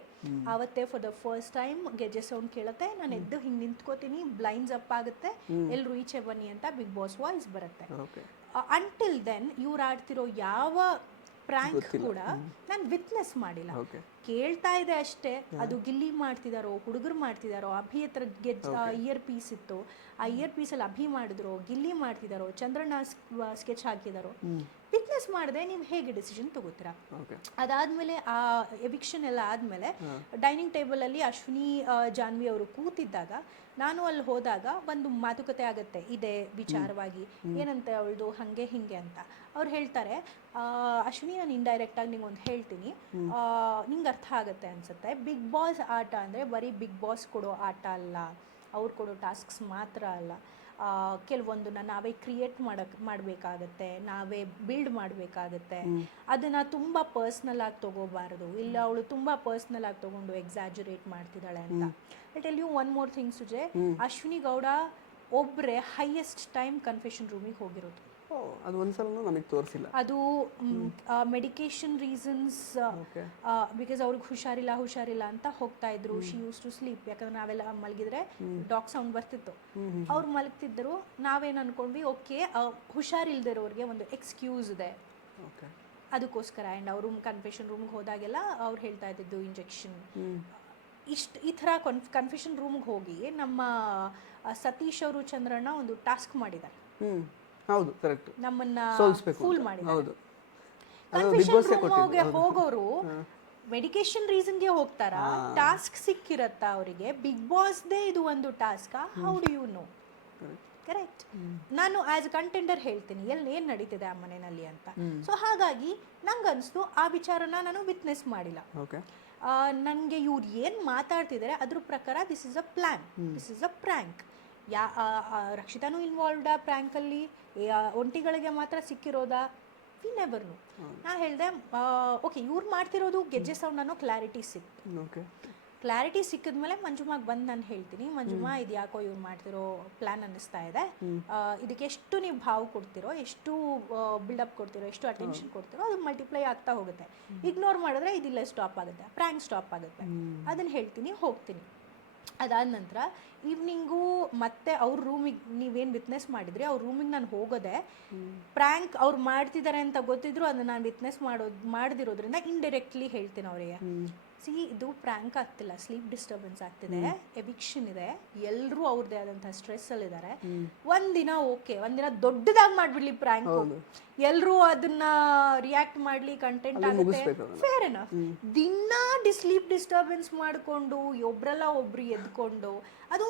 ಆವತ್ತೇ ಫಾರ್ ದ ಫಸ್ಟ್ ಟೈಮ್ ಗೆಜ್ಜೆ ಸೌಂಡ್ ಕೇಳುತ್ತೆ, ನಾನು ಎದ್ದು ಹಿಂಗೆ ನಿಂತ್ಕೋತೀನಿ, ಬ್ಲೈಂಡ್ಸ್ ಅಪ್ ಆಗುತ್ತೆ, ಎಲ್ಲರೂ ಈಚೆ ಬನ್ನಿ ಅಂತ ಬಿಗ್ ಬಾಸ್ ವಾಯ್ಸ್ ಬರುತ್ತೆ. ಅಂಟಿಲ್ ದೆನ್ ಇವ್ರು ಆಡ್ತಿರೋ ಯಾವ ಪ್ರ್ಯಾಂಕ್ ಕೂಡ ನಾನು ವಿಟ್ನೆಸ್ ಮಾಡಿಲ್ಲ, ಕೇಳ್ತಾ ಇದೆ ಅಷ್ಟೇ. ಅದು ಗಿಲ್ಲಿ ಮಾಡ್ತಿದಾರೋ, ಹುಡುಗರು ಮಾಡ್ತಿದಾರೋ, ಅಭಿ ಹತ್ರ ಇಯರ್ ಪೀಸ್ ಇತ್ತು, ಆ ಇಯರ್ ಪೀಸಲ್ಲಿ ಅಭಿ ಮಾಡಿದ್ರು, ಗಿಲ್ಲಿ ಮಾಡ್ತಿದಾರೋ, ಚಂದ್ರಣ್ಣ ಸ್ಕೆಚ್ ಹಾಕಿದಾರೋ, ವಿಟ್ನೆಸ್ ಮಾಡದೆ ನೀವು ಹೇಗೆ ಡಿಸಿಷನ್ ತಗೋತೀರಾ? ಅದಾದ್ಮೇಲೆ ಆ ಎವಿಕ್ಷನ್ ಎಲ್ಲ ಆದಮೇಲೆ ಡೈನಿಂಗ್ ಟೇಬಲಲ್ಲಿ ಅಶ್ವಿನಿ ಜಾನ್ವಿ ಅವರು ಕೂತಿದ್ದಾಗ ನಾನು ಅಲ್ಲಿ ಹೋದಾಗ ಒಂದು ಮಾತುಕತೆ ಆಗುತ್ತೆ ಇದೇ ವಿಚಾರವಾಗಿ. ಏನಂತೆ ಅವಳದು ಹಾಗೆ ಹಿಂಗೆ ಅಂತ. ಅವ್ರು ಹೇಳ್ತಾರೆ, ಅಶ್ವಿನಿ ನಾನು ಇಂಡೈರೆಕ್ಟಾಗಿ ನಿಂಗೊಂದು ಹೇಳ್ತೀನಿ, ನಿಂಗೆ ಅರ್ಥ ಆಗುತ್ತೆ ಅನಿಸುತ್ತೆ. ಬಿಗ್ ಬಾಸ್ ಆಟ ಅಂದರೆ ಬರೀ ಬಿಗ್ ಬಾಸ್ ಕೊಡೋ ಆಟ ಅಲ್ಲ, ಅವ್ರು ಕೊಡೋ ಟಾಸ್ಕ್ಸ್ ಮಾತ್ರ ಅಲ್ಲ, ಕೆಲವೊಂದನ್ನ ನಾವೇ ಕ್ರಿಯೇಟ್ ಮಾಡಬೇಕಾಗತ್ತೆ, ನಾವೇ ಬಿಲ್ಡ್ ಮಾಡಬೇಕಾಗತ್ತೆ. ಅದನ್ನು ತುಂಬ ಪರ್ಸ್ನಲ್ ಆಗಿ ತೊಗೋಬಾರ್ದು. ಇಲ್ಲ ಅವಳು ತುಂಬ ಪರ್ಸ್ನಲ್ ಆಗಿ ತೊಗೊಂಡು ಎಕ್ಸಾಜುರೇಟ್ ಮಾಡ್ತಿದ್ದಾಳೆ ಅಂತ. I tell you one more thing Sujay, Ashwini Gowda ಒಬ್ಬರೇ ಹೈಯೆಸ್ಟ್ ಟೈಮ್ ಕನ್ಫೆಷನ್ ರೂಮಿಗೆ ಹೋಗಿರೋದು. ಅದು ಒಂದ್ಸಲ ನನಗೆ ತೋರಿಸಿಲ್ಲ. ಅದು ಮೆಡಿಕೇಶನ್ ರೀಸನ್ಸ್, ಬಿಕಾಸ್ ಅವ್ರಿಗೆ ಹುಷಾರಿಲ್ಲ ಅಂತ ಹೋಗ್ತಾ ಇದ್ರು. ಶಿ ಯೂಸ್ ಟು ಸ್ಲೀಪ್, ಯಾಕಂದ್ರೆ ನಾವೆಲ್ಲ ಮಲಗಿದ್ರೆ ಡಾಗ್ ಸೌಂಡ್ ಬರ್ತಿತ್ತು. ಅವ್ರು ಮಲಗ್ತಿದ್ದರು. ನಾವೇನು ಅನ್ಕೊಂಡ್ವಿ, ಓಕೆ ಹುಷಾರಿಲ್ದಿರೋರಿಗೆ ಒಂದು ಎಕ್ಸ್ಕ್ಯೂಸ್ ಇದೆ ಅದಕ್ಕೋಸ್ಕರ. ಆ್ಯಂಡ್ ಅವರು ಕನ್ಫೆಷನ್ ರೂಮ್ಗೆ ಹೋದಾಗೆಲ್ಲ ಅವ್ರು ಹೇಳ್ತಾ ಇದ್ದಿದ್ದು ಇಂಜೆಕ್ಷನ್. ಈ ಥರ ಕನ್ಫೆಷನ್ ರೂಮ್ಗೆ ಹೋಗಿ ನಮ್ಮ ಸತೀಶ್ ಅವರು ಚಂದ್ರಣ್ಣ ಒಂದು ಟಾಸ್ಕ್ ಮಾಡಿದ್ದಾರೆ. ಹೌದು, ಕರೆಕ್ಟ್. ನಮ್ಮನ್ನ ಸೋಲಿಸಬೇಕು. ಫೂಲ್ ಮಾಡಿದ್ದಾರೆ. ಹೌದು, ಕನ್ಫೆಷನ್ ರೂಮ್ಗೆ ಹೋಗೋರು ಮೆಡಿಕೇಶನ್ ರೀಸನ್ಗೆ ಹೋಗ್ತಾರ, ಟಾಸ್ಕ್ ಸಿಕ್ಕಿರತ್ತ ಅವರಿಗೆ. ಬಿಗ್ ಬಾಸ್ದೇ ಇದು ಒಂದು task. How do you know? Correct. ನಾನು ಆಸ್ ಅ ಕಂಟೆಂಡರ್ ಹೇಳ್ತೀನಿ ಏನು ನಡೀತಿದೆ ಆ ಮನೆಯಲ್ಲಿ ಅಂತ. ಸೊ ಹಾಗಾಗಿ ನಂಗನ್ಸ್ತು ಆ ವಿಚಾರನ ನಾನು ವಿಟ್ನೆಸ್ ಮಾಡಿಲ್ಲ. ನನಗೆ ಇವ್ರು ಏನು ಮಾತಾಡ್ತಿದ್ದಾರೆ ಅದ್ರ ಪ್ರಕಾರ this is a plan, this is a prank. ರಕ್ಷಿತಾನೂ ಇನ್ವಾಲ್ವ್ಡ್ ಆ ಪ್ರ್ಯಾಂಕಲ್ಲಿ, ಒಂಟಿಗಳಿಗೆ ಮಾತ್ರ ಸಿಕ್ಕಿರೋದಾ? We never know. ನಾ ಹೇಳಿದೆ, ಓಕೆ ಇವ್ರು ಮಾಡ್ತಿರೋದು ಗೆಜ್ಜೆ ಸೌಂಡ್ ಅನ್ನೋ ಕ್ಲಾರಿಟಿ ಸಿಕ್ತು. ಕ್ಲಾರಿಟಿ ಸಿಕ್ಕಿದ್ಮೇಲೆ ಮಂಜುಮಾಗೆ ಬಂದು ನಾನು ಹೇಳ್ತೀನಿ, ಮಂಜುಮಾ ಇದು ಯಾಕೋ ಇವ್ರು ಮಾಡ್ತಿರೋ ಪ್ಲ್ಯಾನ್ ಅನ್ನಿಸ್ತಾ ಇದೆ, ಇದಕ್ಕೆ ಎಷ್ಟು ನೀವು ಭಾವ ಕೊಡ್ತಿರೋ, ಎಷ್ಟು ಬಿಲ್ಡಪ್ ಕೊಡ್ತಿರೋ, ಎಷ್ಟು ಅಟೆನ್ಷನ್ ಕೊಡ್ತಿರೋ, ಅದು ಮಲ್ಟಿಪ್ಲೈ ಆಗ್ತಾ ಹೋಗುತ್ತೆ. ಇಗ್ನೋರ್ ಮಾಡಿದ್ರೆ ಇದಿಲ್ಲ ಸ್ಟಾಪ್ ಆಗುತ್ತೆ, ಪ್ರ್ಯಾಂಕ್ ಸ್ಟಾಪ್ ಆಗುತ್ತೆ. ಅದನ್ನು ಹೇಳ್ತೀನಿ, ಹೋಗ್ತೀನಿ. ಅದಾದ ನಂತರ ಈವ್ನಿಂಗು ಮತ್ತೆ ಅವ್ರ ರೂಮಿಗೆ ನೀವೇನು ವಿಟ್ನೆಸ್ ಮಾಡಿದ್ರಿ ಅವ್ರ ರೂಮಿಗೆ ನಾನು ಹೋಗೋದೆ ಪ್ರ್ಯಾಂಕ್ ಅವ್ರು ಮಾಡ್ತಿದ್ದಾರೆ ಅಂತ ಗೊತ್ತಿದ್ರು ಅದನ್ನು ನಾನು ವಿಟ್ನೆಸ್ ಮಾಡದಿರೋದ್ರಿಂದ ಇಂಡೈರೆಕ್ಟ್ಲಿ ಹೇಳ್ತೀನಿ ಅವರಿಗೆ, ಇದು ಪ್ರ್ಯಾಂಕ್ ಆಗ್ತಿಲ್ಲ, ಸ್ಲೀಪ್ ಡಿಸ್ಟರ್ಬೆನ್ಸ್ ಆಗ್ತಿದೆ, ಎವಿಕ್ಷನ್ ಇದೆ, ಎಲ್ಲರೂ ಅವ್ರದ್ದೇ ಆದಂಥ ಸ್ಟ್ರೆಸ್ಸಲ್ಲಿದ್ದಾರೆ. ಒಂದಿನ ಓಕೆ, ಒಂದಿನ ದೊಡ್ಡದಾಗಿ ಮಾಡಿಬಿಡ್ಲಿ ಪ್ರ್ಯಾಂಕ್, ಎಲ್ಲರೂ ಅದನ್ನ ರಿಯಾಕ್ಟ್ ಮಾಡಲಿ, ಕಂಟೆಂಟ್ ಆಗುತ್ತೆ, ಫೇರ್ ಎನಫ್. ದಿನ ಸ್ಲೀಪ್ ಡಿಸ್ಟರ್ಬೆನ್ಸ್ ಮಾಡಿಕೊಂಡು ಒಬ್ರಲ್ಲ ಒಬ್ರು ಎದ್ಕೊಂಡು ಅದು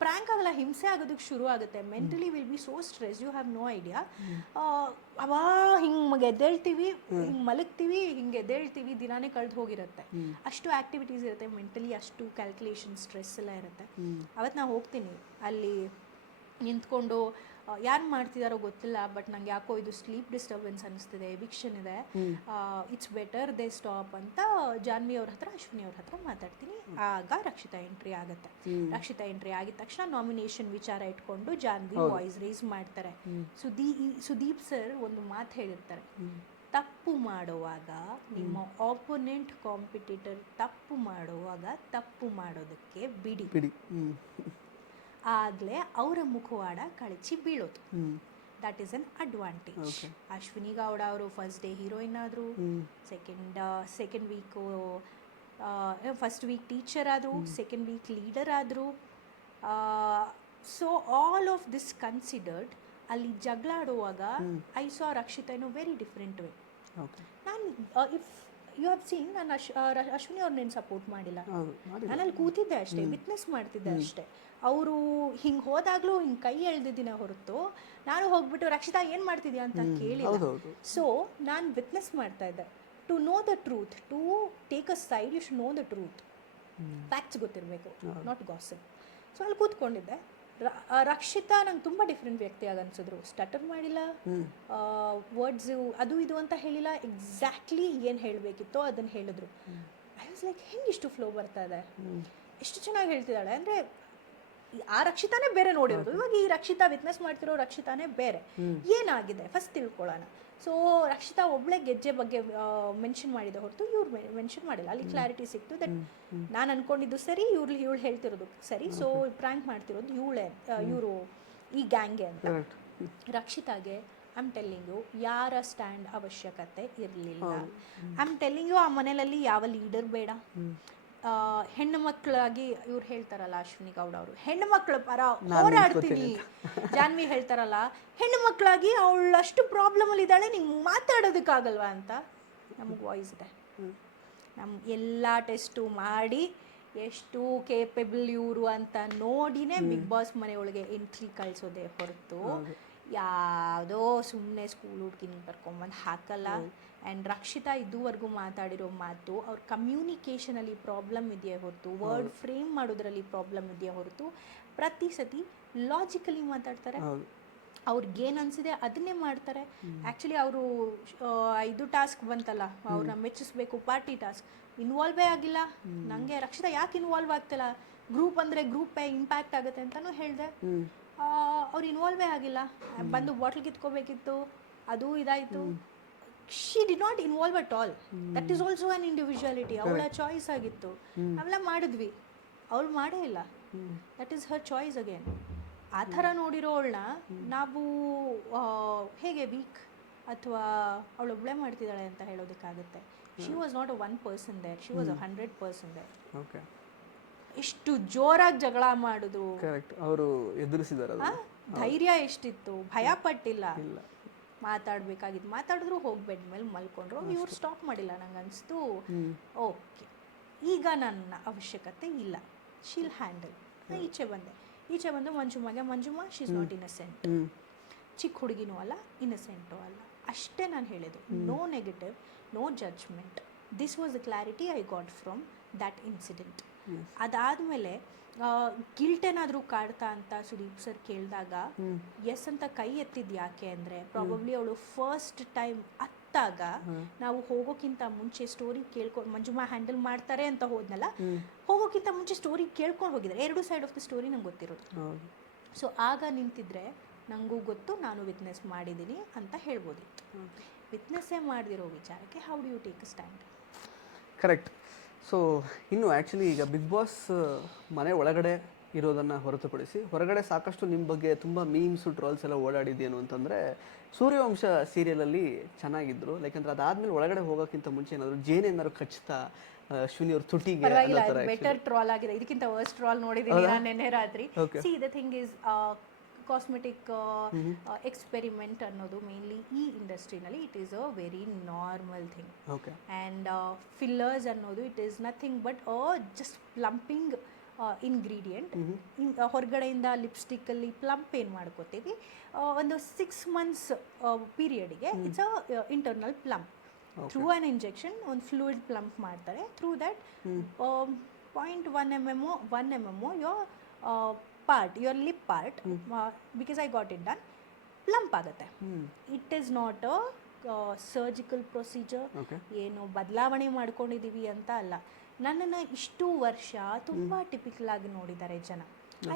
ಪ್ರ್ಯಾಂಕ್ ಆಗಲ್ಲ, ಹಿಂಸೆ ಆಗೋದಕ್ಕೆ ಶುರು ಆಗುತ್ತೆ. Mentally will be so stress, you have no idea. ಹಿಂಗೆ ಎದ್ದೇಳ್ತೀವಿ, ಹಿಂಗೆ ಮಲಗ್ತೀವಿ, ಹಿಂಗೆ ಎದ್ದೇಳ್ತೀವಿ, ದಿನಾನೇ ಕಳೆದು ಹೋಗಿರುತ್ತೆ. ಅಷ್ಟು ಆ್ಯಕ್ಟಿವಿಟೀಸ್ ಇರುತ್ತೆ ಮೆಂಟಲಿ, ಅಷ್ಟು ಕ್ಯಾಲ್ಕುಲೇಷನ್, ಸ್ಟ್ರೆಸ್ ಎಲ್ಲ ಇರುತ್ತೆ. ಅವತ್ತು ನಾನು ಹೋಗ್ತೀನಿ ಅಲ್ಲಿ ನಿಂತ್ಕೊಂಡು, ಯಾರು ಮಾಡ್ತಿದಾರೋ ಗೊತ್ತಿಲ್ಲ, ಬಟ್ ನಂಗೆ ಯಾಕೋ ಇದು ಸ್ಲೀಪ್ ಡಿಸ್ಟರ್ಬೆನ್ಸ್ ಅನ್ನಿಸ್ತಿದೆ, ಎವಿಕ್ಷನ್ ಇದೆ, ಇಟ್ಸ್ ಬೆಟರ್ ದೇ ಸ್ಟಾಪ್ ಅಂತ ಜಾನ್ವಿ ಅವ್ರ ಹತ್ರ, ಅಶ್ವಿನಿ ಅವ್ರ ಹತ್ರ ಮಾತಾಡ್ತೀನಿ. ಆಗ ರಕ್ಷಿತಾ ಎಂಟ್ರಿ ಆಗುತ್ತೆ. ರಕ್ಷಿತಾ ಎಂಟ್ರಿ ಆಗಿದ ತಕ್ಷಣ ನಾಮಿನೇಷನ್ ವಿಚಾರ ಇಟ್ಕೊಂಡು ಜಾನ್ವಿ ವಾಯ್ಸ್ ರೇಸ್ ಮಾಡ್ತಾರೆ. ಸುದೀಪ್ ಸರ್ ಒಂದು ಮಾತು ಹೇಳಿರ್ತಾರೆ, ತಪ್ಪು ಮಾಡುವಾಗ ನಿಮ್ಮ ಆಪೋನೆಂಟ್ ಕಾಂಪಿಟೇಟರ್ ತಪ್ಪು ಮಾಡುವಾಗ ತಪ್ಪು ಮಾಡೋದಕ್ಕೆ ಬಿಡಿ, ಆಗಲೇ ಅವರ ಮುಖವಾಡ ಕಳಚಿ ಬೀಳೋದು. That is an advantage. Ashwini Gowda ಅವರು ಫಸ್ಟ್ ಡೇ ಹೀರೋಯಿನ್ ಆದರು, second week first week teacher ಆದರು, ಸೆಕೆಂಡ್ ವೀಕ್ ಲೀಡರ್ ಆದರು. So all of this considered ಅಲ್ಲಿ ಜಗಳ ಆಡುವಾಗ I saw Rakshita in a very different way. ನಾನು ಯು ಹ್ಯಾವ್ ಸೀನ್ ನಾನು ಅಶ್ವಿನಿ ಅವ್ರನ್ನೇನು ಸಪೋರ್ಟ್ ಮಾಡಿಲ್ಲ. ಹೌದು ಮಾಡಿ ನಾನು ಅಲ್ಲಿ ಕೂತಿದ್ದೆ ಅಷ್ಟೇ, ವಿಟ್ನೆಸ್ ಮಾಡ್ತಿದ್ದೆ ಅಷ್ಟೇ. ಅವರು ಹಿಂಗೆ ಹೋದಾಗಲೂ ಹಿಂಗೆ ಕೈ ಎಳ್ದಿದ್ದೀನಿ ಹೊರತು ನಾನು ಹೋಗ್ಬಿಟ್ಟು ರಕ್ಷಿತಾ ಏನು ಮಾಡ್ತಿದ್ಯಾ ಅಂತ ಕೇಳಿಲ್ಲ. ಹೌದೌದು. ಸೊ ನಾನು ವಿಟ್ನೆಸ್ ಮಾಡ್ತಾ ಇದ್ದೆ. To know the truth, to take a side, you should know the truth. Facts ಗೊತ್ತಿರಬೇಕು, ನಾಟ್ ಗಾಸಿಪ್. ಸೊ ಅಲ್ಲಿ ಕೂತ್ಕೊಂಡಿದ್ದೆ. ರಕ್ಷಿತಾ ನಂಗೆ ತುಂಬ ಡಿಫ್ರೆಂಟ್ ವ್ಯಕ್ತಿಯಾಗಿ ಅನ್ಸಿದ್ರು. ಸ್ಟಟರ್ ಮಾಡಿಲ್ಲ, ವರ್ಡ್ಸು ಅದು ಇದು ಅಂತ ಹೇಳಿಲ್ಲ, ಎಕ್ಸಾಕ್ಟ್ಲಿ ಏನು ಹೇಳಬೇಕಿತ್ತೋ ಅದನ್ನು ಹೇಳಿದ್ರು. ಐ ವಾಸ್ ಲೈಕ್, ಹೆಂಗೆ ಇಷ್ಟು ಫ್ಲೋ ಬರ್ತಾ ಇದೆ, ಎಷ್ಟು ಚೆನ್ನಾಗಿ ಹೇಳ್ತಿದ್ದಾಳೆ. ಅಂದರೆ ಆ ರಕ್ಷಿತಾನೇ ಬೇರೆ ನೋಡಿರೋದು, ಇವಾಗ ಈ ರಕ್ಷಿತಾ ವಿಟ್ನೆಸ್ ಮಾಡ್ತಿರೋ ರಕ್ಷಿತಾನೇ ಬೇರೆ. ಏನಾಗಿದೆ ಫಸ್ಟ್ ತಿಳ್ಕೊಳ್ಳೋಣ. ಸೊ ರಕ್ಷಿತಾ ಒಬ್ಳೆ ಗೆಜ್ಜೆ ಬಗ್ಗೆ ಮೆನ್ಷನ್ ಮಾಡಿದೆ ಹೊರತು ಇವ್ರು ಮೆನ್ಷನ್ ಮಾಡಿಲ್ಲ. ಅಲ್ಲಿ ಕ್ಲಾರಿಟಿ ಸಿಕ್ತು ದಟ್ ನಾನು ಅನ್ಕೊಂಡಿದ್ದು ಸರಿ, ಇವಳು ಹೇಳ್ತಿರೋದು ಸರಿ. ಸೊ ಪ್ರ್ಯಾಂಕ್ ಮಾಡ್ತಿರೋದು ಇವರು ಈ ಗ್ಯಾಂಗ್ಗೆ ಅಂತ. ರಕ್ಷಿತಾಗೆ ಐ ಆಮ್ ಟೆಲ್ಲಿಂಗ್ ಯು, ಯಾರ ಸ್ಟ್ಯಾಂಡ್ ಅವಶ್ಯಕತೆ ಇರಲಿಲ್ಲ. ಐ ಆಮ್ ಟೆಲ್ಲಿಂಗ್ ಯು, ಆ ಮನೆಯಲ್ಲಿ ಯಾವ ಲೀಡರ್ ಬೇಡ. ಹೆಣ್ಣು ಮಕ್ಕಳಾಗಿ ಇವ್ರು ಹೇಳ್ತಾರಲ್ಲ, ಅಶ್ವಿನಿ ಗೌಡ ಅವರು ಹೆಣ್ಣು ಮಕ್ಕಳ ಪರ ಹೋರಾಡ್ತೀನಿ, ಜಾನ್ವಿ ಹೇಳ್ತಾರಲ್ಲ ಹೆಣ್ಣು ಮಕ್ಕಳಾಗಿ ಅವಳಷ್ಟು ಪ್ರಾಬ್ಲಮಲ್ಲಿ ಇದ್ದಾಳೆ, ನಿಂಗೆ ಮಾತಾಡೋದಕ್ಕಾಗಲ್ವಾ ಅಂತ. ನಮಗೆ ವಾಯ್ಸ್ ಇದೆ. ನಮ್ಮ ಎಲ್ಲ ಟೆಸ್ಟು ಮಾಡಿ ಎಷ್ಟು ಕೇಪಬಲ್ ಇವರು ಅಂತ ನೋಡಿನೇ ಬಿಗ್ ಬಾಸ್ ಮನೆಯೊಳಗೆ ಎಂಟ್ರಿ ಕಳಿಸೋದೇ ಹೊರತು ಯಾವುದೋ ಸುಮ್ಮನೆ ಸ್ಕೂಲ್ ಹುಡುಗಿನ ಕರ್ಕೊಂಬಂದು ಹಾಕಲ್ಲ. ಆ್ಯಂಡ್ ರಕ್ಷಿತಾ ಇದುವರೆಗೂ ಮಾತಾಡಿರೋ ಮಾತು ಅವ್ರ ಕಮ್ಯುನಿಕೇಷನಲ್ಲಿ ಪ್ರಾಬ್ಲಮ್ ಇದೆಯೇ ಹೊರತು, ವರ್ಡ್ ಫ್ರೇಮ್ ಮಾಡೋದ್ರಲ್ಲಿ ಪ್ರಾಬ್ಲಮ್ ಇದೆಯೇ ಹೊರತು, ಪ್ರತಿ ಸತಿ ಲಾಜಿಕಲಿ ಮಾತಾಡ್ತಾರೆ. ಅವ್ರಿಗೇನು ಅನಿಸಿದೆ ಅದನ್ನೇ ಮಾಡ್ತಾರೆ. ಆ್ಯಕ್ಚುಲಿ ಅವರು ಇದು ಟಾಸ್ಕ್ ಬಂತಲ್ಲ, ಅವ್ರನ್ನ ಮೆಚ್ಚಿಸ್ಬೇಕು, ಪಾರ್ಟಿ ಟಾಸ್ಕ್, ಇನ್ವಾಲ್ವೇ ಆಗಿಲ್ಲ. ನನಗೆ ರಕ್ಷಿತಾ ಯಾಕೆ ಇನ್ವಾಲ್ವ್ ಆಗ್ತಿಲ್ಲ, ಗ್ರೂಪ್ ಅಂದರೆ ಗ್ರೂಪೇ ಇಂಪ್ಯಾಕ್ಟ್ ಆಗುತ್ತೆ ಅಂತಲೂ ಹೇಳಿದೆ. ಅವ್ರು ಇನ್ವಾಲ್ವೇ ಆಗಿಲ್ಲ. ಬಂದು ಬಾಟ್ಲ್ ಕಿತ್ಕೋಬೇಕಿತ್ತು, ಅದು ಇದಾಯಿತು. She did not involve at all. That is also on individuality. ಅವಳ ಚಾಯ್ಸ್ ಆಗಿತ್ತು, ಅವೆಲ್ಲ ಮಾಡಿದ್ವಿ. ಅವಳು ಮಾಡೇ ಇಲ್ಲ. That is her choice again. ಆ ಥರ ನೋಡಿರೋಳನ್ನ ನಾವು ಹೇಗೆ ವೀಕ್ ಅಥವಾ ಅವಳೊಬ್ಬಳೇ ಮಾಡ್ತಿದ್ದಾಳೆ ಅಂತ ಹೇಳೋದಕ್ಕಾಗುತ್ತೆ. She was not a 1% there, she was a 100% there. Okay, ಎಷ್ಟು ಜೋರಾಗಿ ಜಗಳ ಮಾಡಿದ್ರು, ಅವರು ಎದುರಿಸಿದಾರೆ. ಧೈರ್ಯ ಎಷ್ಟಿತ್ತು, ಭಯ ಪಟ್ಟಿಲ್ಲ. ಮಾತಾಡ್ಬೇಕಾಗಿದ್ದು ಮಾತಾಡಿದ್ರು, ಹೋಗಿ ಬೆಡ್ ಮೇಲೆ ಮಲ್ಕೊಂಡ್ರು. ಇವ್ರು ಸ್ಟಾಪ್ ಮಾಡಿಲ್ಲ. ನಂಗೆ ಅನಿಸ್ತು ಓಕೆ, ಈಗ ನನ್ನ ಅವಶ್ಯಕತೆ ಇಲ್ಲ, ಶೀಲ್ ಹ್ಯಾಂಡಲ್. ಈಚೆ ಬಂದು Manjumma she is not innocent. ಚಿಕ್ಕ ಹುಡುಗಿನೂ ಅಲ್ಲ, ಇನ್ನಸೆಂಟು ಅಲ್ಲ, ಅಷ್ಟೇ ನಾನು ಹೇಳಿದ್ದು. No negative, no judgement. This was the clarity I got from that incident. ಅದಾದಮೇಲೆ ಗಿಲ್ಟ್ ಏನಾದರೂ ಕಾಡ್ತಾ ಅಂತ ಸುದೀಪ್ ಸರ್ ಕೇಳಿದಾಗ ಎಸ್ ಅಂತ ಕೈ ಎತ್ತಿದ್ದು ಯಾಕೆ ಅಂದರೆ, ಪ್ರಾಬಬ್ಲಿ ಅವಳು ಫಸ್ಟ್ ಟೈಮ್ ಅತ್ತಾಗ ನಾವು ಹೋಗೋಕ್ಕಿಂತ ಮುಂಚೆ ಸ್ಟೋರಿ ಕೇಳ್ಕೊಂಡು, ಮಂಜುಮಾ ಹ್ಯಾಂಡಲ್ ಮಾಡ್ತಾರೆ ಅಂತ ಹೋದ್ನಲ್ಲ, ಹೋಗೋಕ್ಕಿಂತ ಮುಂಚೆ ಸ್ಟೋರಿ ಕೇಳ್ಕೊಂಡು ಹೋಗಿದ್ದಾರೆ. ಎರಡು ಸೈಡ್ ಆಫ್ ದ ಸ್ಟೋರಿ ನಂಗೆ ಗೊತ್ತಿರೋದು. ಸೊ ಆಗ ನಿಂತಿದ್ರೆ ನನಗೂ ಗೊತ್ತು, ನಾನು ವಿಟ್ನೆಸ್ ಮಾಡಿದ್ದೀನಿ ಅಂತ ಹೇಳ್ಬೋದಿತ್ತು. ವಿಟ್ನೆಸ್ಸೇ ಮಾಡದಿರೋ ವಿಚಾರಕ್ಕೆ how do you take a stand? Correct. So ಇನ್ನು ಆ್ಯಕ್ಚುಲಿ ಈಗ ಬಿಗ್ ಬಾಸ್ ಮನೆ ಒಳಗಡೆ ಇರೋದನ್ನು ಹೊರತುಪಡಿಸಿ ಹೊರಗಡೆ ಸಾಕಷ್ಟು ನಿಮ್ಮ ಬಗ್ಗೆ ತುಂಬ ಮೀಮ್ಸು ಟ್ರೋಲ್ಸ್ ಎಲ್ಲ ಓಡಾಡಿದ್ದೇನು ಅಂತಂದರೆ, ಸೂರ್ಯವಂಶ ಸೀರಿಯಲಲ್ಲಿ ಚೆನ್ನಾಗಿದ್ರು. ಯಾಕಂದ್ರೆ ಅದಾದ್ಮೇಲೆ ಒಳಗಡೆ ಹೋಗೋಕ್ಕಿಂತ ಮುಂಚೆ ಏನಾದರೂ ಜೇನೇನಾದ್ರು ಖಚಿತ ಅಶ್ವಿನಿ ಅವ್ರ ತುಟಿಗೆ ಬೆಟರ್ ಟ್ರಾಲ್ ಆಗಿದೆ. ಇದಕ್ಕಿಂತ ವರ್ಸ್ಟ್ ಟ್ರಾಲ್ ನೋಡಿದ್ದೀನಿ ನಾನು ನೆನ್ನೆ ರಾತ್ರಿ. See the thing is, cosmetic experiment ಅನ್ನೋದು ಮೇನ್ಲಿ ಈ ಇಂಡಸ್ಟ್ರಿನಲ್ಲಿ it is a very normal thing. And fillers ಅನ್ನೋದು it is nothing but just plumping ingredient. ಹೊರಗಡೆಯಿಂದ ಲಿಪ್ಸ್ಟಿಕ್ಕಲ್ಲಿ ಪ್ಲಂಪ್ ಏನು ಮಾಡ್ಕೋತೀವಿ, ಒಂದು 6 months ಪೀರಿಯಡಿಗೆ it's a internal plump. Through an injection ಒಂದು ಫ್ಲೂಯಿಡ್ ಪ್ಲಂಪ್ ಮಾಡ್ತಾರೆ. Through that 0.1 mm your part, your lip part, because I got it done, plump ಆಗುತ್ತೆ. It is not a surgical procedure. ಏನು ಬದಲಾವಣೆ ಮಾಡ್ಕೊಂಡಿದ್ದೀವಿ ಅಂತ ಅಲ್ಲ. ನನ್ನನ್ನು ಇಷ್ಟು ವರ್ಷ ತುಂಬ ಟಿಪಿಕಲ್ ಆಗಿ ನೋಡಿದ್ದಾರೆ ಜನ.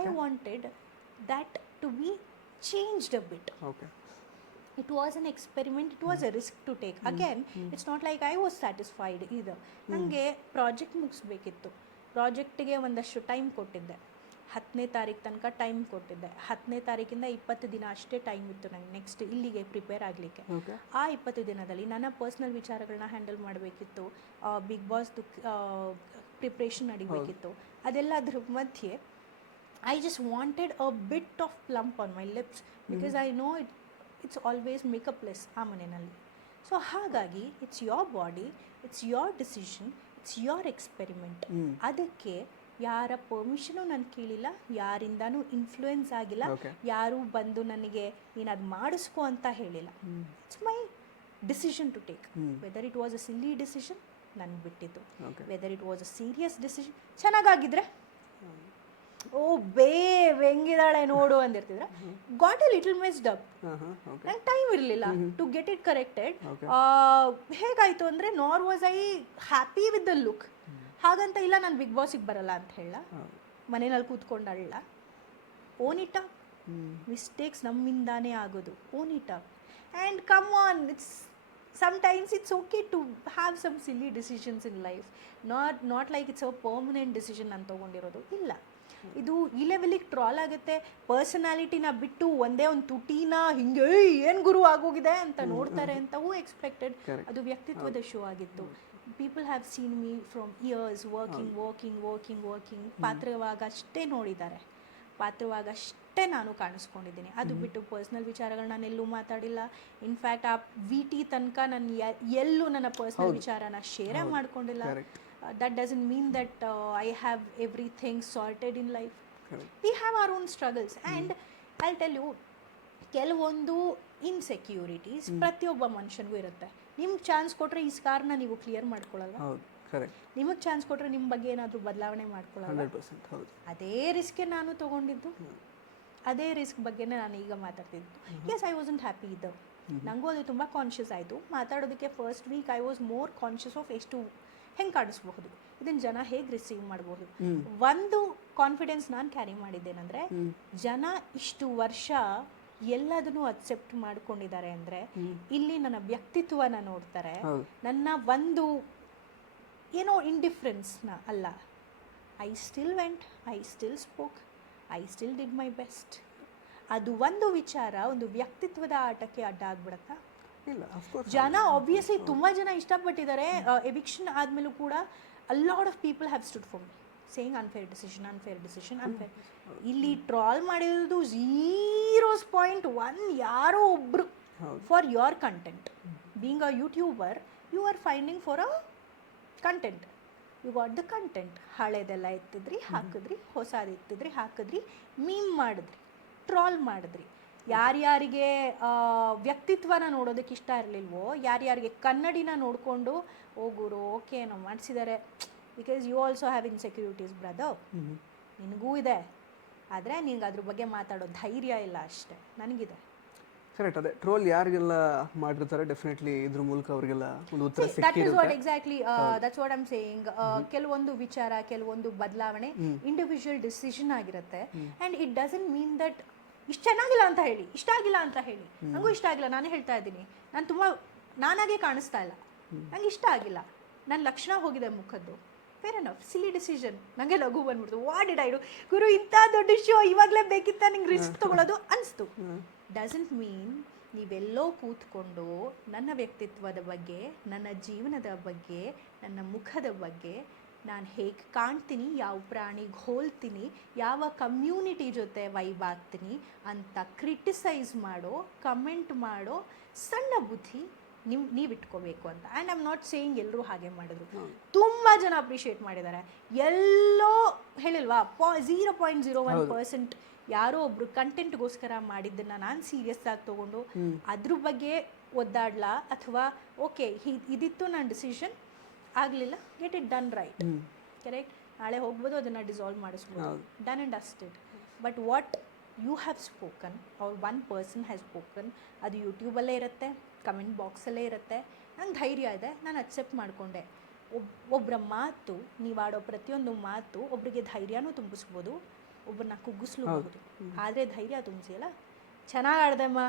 I wanted that to be changed a bit. It was an experiment, it was a risk to take. Again, it's not like I was satisfied either. ನನಗೆ ಪ್ರಾಜೆಕ್ಟ್ ಮುಗಿಸ್ಬೇಕಿತ್ತು. ಪ್ರಾಜೆಕ್ಟಿಗೆ ಒಂದಷ್ಟು ಟೈಮ್ ಕೊಟ್ಟಿದ್ದೆ. 10ನೇ ತಾರೀಕು ತನಕ ಟೈಮ್ ಕೊಟ್ಟಿದ್ದೆ. 10ನೇ ತಾರೀಕಿಂದ 20 ದಿನ ಅಷ್ಟೇ ಟೈಮ್ ಇತ್ತು ನನಗೆ ನೆಕ್ಸ್ಟ್ ಇಲ್ಲಿಗೆ ಪ್ರಿಪೇರ್ ಆಗಲಿಕ್ಕೆ. ಆ 20 ದಿನದಲ್ಲಿ ನನ್ನ ಪರ್ಸ್ನಲ್ ವಿಚಾರಗಳನ್ನ ಹ್ಯಾಂಡಲ್ ಮಾಡಬೇಕಿತ್ತು. Big ಬಾಸ್ದು preparation ನಡಿಬೇಕಿತ್ತು. ಅದೆಲ್ಲದ್ರ ಮಧ್ಯೆ I just wanted a bit of plump on my lips, because I know it's always makeup less ಆ ಮನೆಯಲ್ಲಿ. ಸೊ ಹಾಗಾಗಿ it's your body, it's your decision, it's your experiment. ಅದಕ್ಕೆ ಯಾರ permission ನಾನು ಕೇಳಿಲ್ಲ, ಯಾರಿಂದನೂ influence ಆಗಿಲ್ಲ, ಯಾರೂ ಬಂದು ನನಗೆ ನೀನು ಅದು ಮಾಡಿಸ್ಕೊ ಅಂತ ಹೇಳಿಲ್ಲ. It's my decision to take. Whether it was a silly decision ನನಗೆ ಬಿಟ್ಟಿದ್ದು, whether it was a serious decision. ಚೆನ್ನಾಗಾಗಿದ್ರೆ ಓ ಹೆಂಗಿದಾಳೆ ನೋಡು ಅಂದಿರ್ತಿದ್ರೆ, got a little messed up. ನಂಗೆ ಟೈಮ್ ಇರಲಿಲ್ಲ ಟು ಗೆಟ್ ಇಟ್ ಕರೆಕ್ಟೆಡ್. ಹೇಗಾಯಿತು ಅಂದರೆ, nor was I happy with the look. ಹಾಗಂತ ಇಲ್ಲ ನಾನು ಬಿಗ್ ಬಾಸಿಗೆ ಬರಲ್ಲ ಅಂತ ಹೇಳ, ಮನೆಯಲ್ಲಿ ಕೂತ್ಕೊಂಡು ಅಳ್ಳ. Own it up. ಮಿಸ್ಟೇಕ್ಸ್ ನಮ್ಮಿಂದಾನೇ ಆಗೋದು. Own it up and come on. Sometimes it's okay to have some silly decisions in life. Not like it's a permanent decision ನಾನು ತೊಗೊಂಡಿರೋದು. ಇಲ್ಲ, ಇದು ಈ ಲೆವೆಲಿಗೆ ಟ್ರಾಲ್ ಆಗುತ್ತೆ. ಪರ್ಸನಾಲಿಟಿನ ಬಿಟ್ಟು ಒಂದೇ ಒಂದು ತುಟಿನ ಹಿಂಗೆ ಏನು ಗುರು ಆಗೋಗಿದೆ ಅಂತ ನೋಡ್ತಾರೆ ಅಂತ ಹೂ ಎಕ್ಸ್ಪೆಕ್ಟೆಡ್. ಅದು ವ್ಯಕ್ತಿತ್ವದ ಶೋ ಆಗಿತ್ತು. People have seen me from years working. ಪಾತ್ರವಾಗಷ್ಟೇ ನೋಡಿದ್ದಾರೆ, ಪಾತ್ರವಾಗಷ್ಟೇ ನಾನು ಕಾಣಿಸ್ಕೊಂಡಿದ್ದೀನಿ. ಅದು ಬಿಟ್ಟು ಪರ್ಸ್ನಲ್ ವಿಚಾರಗಳು ನಾನು ಎಲ್ಲೂ ಮಾತಾಡಿಲ್ಲ. ಇನ್ಫ್ಯಾಕ್ಟ್ ಆ VT ತನಕ ನಾನು ಎಲ್ಲೂ ನನ್ನ ಪರ್ಸ್ನಲ್ ವಿಚಾರನ ಶೇರೇ ಮಾಡ್ಕೊಂಡಿಲ್ಲ. That doesn't mean that I have everything sorted in life. We have our own struggles and I tell you, ಕೆಲವೊಂದು ಇನ್ಸೆಕ್ಯೂರಿಟೀಸ್ ಪ್ರತಿಯೊಬ್ಬ ಮನುಷ್ಯನಿಗೂ ಇರುತ್ತೆ. ನಿಮ್ಗೆ ಚಾನ್ಸ್ ಕೊಟ್ಟರೆ ಈ ಸ್ಕಾರ್ನ ನೀವು ಕ್ಲಿಯರ್ ಮಾಡ್ಕೊಳ್ಳಲ್ಲ. ನಿಮಗೆ ಚಾನ್ಸ್ ಕೊಟ್ಟರೆ ನಿಮ್ಮ ಬಗ್ಗೆ ಏನಾದರೂ ಬದಲಾವಣೆ ಮಾಡ್ಕೊಳ್ಳಲ್ಲ. ಅದೇ ರಿಸ್ಕೆ ನಾನು ತೊಗೊಂಡಿದ್ದು, ಅದೇ ರಿಸ್ಕ್ ಬಗ್ಗೆನೇ ನಾನು ಈಗ ಮಾತಾಡ್ತಿದ್ದು. ಎಸ್, ಐ ವಾಸಂಟ್ ಹ್ಯಾಪಿ ಇದ್ದ. ನನಗೂ ಅದು ತುಂಬ ಕಾನ್ಷಿಯಸ್ ಆಯಿತು. ಮಾತಾಡೋದಕ್ಕೆ first week I was more conscious of ಎಷ್ಟು ಹೆಂಗೆ ಕಾಣಿಸ್ಬಹುದು, ಇದನ್ನು ಜನ ಹೇಗೆ ರಿಸೀವ್ ಮಾಡ್ಬೋದು. ಒಂದು ಕಾನ್ಫಿಡೆನ್ಸ್ ನಾನು ಕ್ಯಾರಿ ಮಾಡಿದ್ದೇನೆಂದರೆ, ಜನ ಇಷ್ಟು ವರ್ಷ ಎಲ್ಲದನ್ನು ಅಕ್ಸೆಪ್ಟ್ ಮಾಡ್ಕೊಂಡಿದ್ದಾರೆ ಅಂದರೆ ಇಲ್ಲಿ ನನ್ನ ವ್ಯಕ್ತಿತ್ವನ ನೋಡ್ತಾರೆ, ನನ್ನ ಒಂದು ಏನೋ ಇಂಡಿಫ್ರೆನ್ಸ್ನ ಅಲ್ಲ. I still vent, I still spoke, I still did my best. ಅದು ಒಂದು ವಿಚಾರ ಒಂದು ವ್ಯಕ್ತಿತ್ವದ ಆಟಕ್ಕೆ ಅಡ್ಡ ಆಗ್ಬಿಡತ್ತಾ? ಇಲ್ಲ. ಜನ ಆಬ್ವಿಯಸ್ಲಿ ತುಂಬ ಜನ ಇಷ್ಟಪಟ್ಟಿದ್ದಾರೆ. ಎವಿಕ್ಷನ್ ಆದಮೇಲೂ ಕೂಡ a lot of people have stood for me saying unfair decision. ಇಲ್ಲಿ ಟ್ರಾಲ್ ಮಾಡಿರೋದು 0.1 ಯಾರೋ ಒಬ್ರು for your content. Being a YouTuber, you are finding for a content. You got the content. ಹಳೇದೆಲ್ಲ ಎತ್ತಿದ್ರಿ ಹಾಕಿದ್ರಿ, ಹೊಸದು ಎತ್ತಿದ್ರಿ ಹಾಕಿದ್ರಿ, ಮೀಮ್ ಮಾಡಿದ್ರಿ, ಟ್ರಾಲ್ ಮಾಡಿದ್ರಿ. ಯಾರ್ಯಾರಿಗೆ ವ್ಯಕ್ತಿತ್ವನ ನೋಡೋದಕ್ಕೆ ಇಷ್ಟ ಇರಲಿಲ್ವೋ, ಯಾರ್ಯಾರಿಗೆ ಕನ್ನಡಿನ ನೋಡಿಕೊಂಡು ಹೋಗೋರು ಓಕೆ ನಾವು ಮಾಡಿಸಿದ್ದಾರೆ, because you also have insecurities brother. ನಿನಗೂ ಇದೆ, ಆದರೆ ನಿನಗೆ ಅದ್ರ ಬಗ್ಗೆ ಮಾತಾಡೋ ಧೈರ್ಯ ಇಲ್ಲ ಅಷ್ಟೇ. ನನಗಿದೆ. ಕರೆಕ್ಟ್. ಅದೇ ಟ್ರೋಲ್ ಯಾರಿಗೆಲ್ಲ ಮಾಡಿರ್ತಾರೆ, ಡೆಫಿನೆಟ್ಲಿ ಇದ್ರ ಮೂಲಕ ಅವರಿಗೆಲ್ಲ ಒಂದು ಉತ್ತರ ಸಿಕ್ಕಿರುತ್ತೆ. That is what exactly that's what I am saying. ಕೆಲವೊಂದು ವಿಚಾರ, ಕೆಲವೊಂದು ಬದಲಾವಣೆ ಇಂಡಿವಿಜುವಲ್ ಡಿಸಿಷನ್ ಆಗಿರುತ್ತೆ. And it doesn't mean that ಇಷ್ಟ ಚೆನ್ನಾಗಿಲ್ಲ ಅಂತ ಹೇಳಿ, ಇಷ್ಟ ಆಗಿಲ್ಲ ಅಂತ ಹೇಳಿ. ನನಗೂ ಇಷ್ಟ ಆಗಿಲ್ಲ, ನಾನೇ ಹೇಳ್ತಾ ಇದ್ದೀನಿ. ನಾನು ತುಂಬ ನಾನಾಗೆ ಕಾಣಿಸ್ತಾ ಇಲ್ಲ, ನಂಗೆ ಇಷ್ಟ ಆಗಿಲ್ಲ, ನನ್ನ ಲಕ್ಷಣ ಹೋಗಿದೆ ಮುಖದ್ದು. Fair enough, silly decision. ನನಗೆ ಲಘು ಬಂದ್ಬಿಡ್ತು. What did I do? ಗುರು, ಇಂಥ ದೊಡ್ಡ ಶೋ ಇವಾಗಲೇ ಬೇಕಿತ್ತ ನಿಂಗೆ ರಿಸ್ಕ್ ತೊಗೊಳೋದು ಅನಿಸ್ತು. ಡಸಂಟ್ ಮೀನ್ ನೀವೆಲ್ಲೋ ಕೂತ್ಕೊಂಡು ನನ್ನ ವ್ಯಕ್ತಿತ್ವದ ಬಗ್ಗೆ, ನನ್ನ ಜೀವನದ ಬಗ್ಗೆ, ನನ್ನ ಮುಖದ ಬಗ್ಗೆ, ನಾನು ಹೇಗೆ ಕಾಣ್ತೀನಿ, ಯಾವ ಪ್ರಾಣಿಗೆ ಹೋಲ್ತೀನಿ, ಯಾವ ಕಮ್ಯುನಿಟಿ ಜೊತೆ ವೈಬ್ ಆಗ್ತೀನಿ ಅಂತ ಕ್ರಿಟಿಸೈಸ್ ಮಾಡೋ, ಕಮೆಂಟ್ ಮಾಡೋ ಸಣ್ಣ ಬುದ್ಧಿ ನೀವು ಇಟ್ಕೋಬೇಕು ಅಂತ. And I am not saying ಎಲ್ಲರೂ ಹಾಗೆ ಮಾಡಿದ್ರು. ತುಂಬ ಜನ ಅಪ್ರಿಷಿಯೇಟ್ ಮಾಡಿದ್ದಾರೆ. ಎಲ್ಲೋ ಹೇಳಿಲ್ವಾ, 0.01% ಯಾರೋ ಒಬ್ರು ಕಂಟೆಂಟ್ಗೋಸ್ಕರ ಮಾಡಿದ್ದನ್ನು ನಾನು ಸೀರಿಯಸ್ ಆಗಿ ತೊಗೊಂಡು ಅದ್ರ ಬಗ್ಗೆ ಒದ್ದಾಡ್ಲಾ, ಅಥವಾ ಓಕೆ ಇದಿತ್ತು ನನ್ನ ಡಿಸಿಷನ್, ಆಗಲಿಲ್ಲ, get it done right, correct, ನಾಳೆ ಹೋಗ್ಬೋದು, ಅದನ್ನು ಡಿಸಾಲ್ವ್ ಮಾಡಿಸ್ಬೋದು, done and dusted. But what you have spoken or one person has spoken, ಅದು ಯೂಟ್ಯೂಬಲ್ಲೇ ಇರುತ್ತೆ, ಕಮೆಂಟ್ ಬಾಕ್ಸಲ್ಲೇ ಇರುತ್ತೆ. ನಂಗೆ ಧೈರ್ಯ ಇದೆ, ನಾನು ಅಕ್ಸೆಪ್ಟ್ ಮಾಡಿಕೊಂಡೆ. ಒಬ್ಬರ ಮಾತು, ನೀವು ಆಡೋ ಪ್ರತಿಯೊಂದು ಮಾತು ಒಬ್ಬರಿಗೆ ಧೈರ್ಯನೂ ತುಂಬಿಸ್ಬೋದು, ಒಬ್ಬರನ್ನ ಕುಗ್ಗಿಸ್ಲೂಬಹುದು. ಆದರೆ ಧೈರ್ಯ ತುಂಬಿಸಿಯಲ್ಲ, ಚೆನ್ನಾಗಿ ಆಡ್ದೆಮ್ಮ,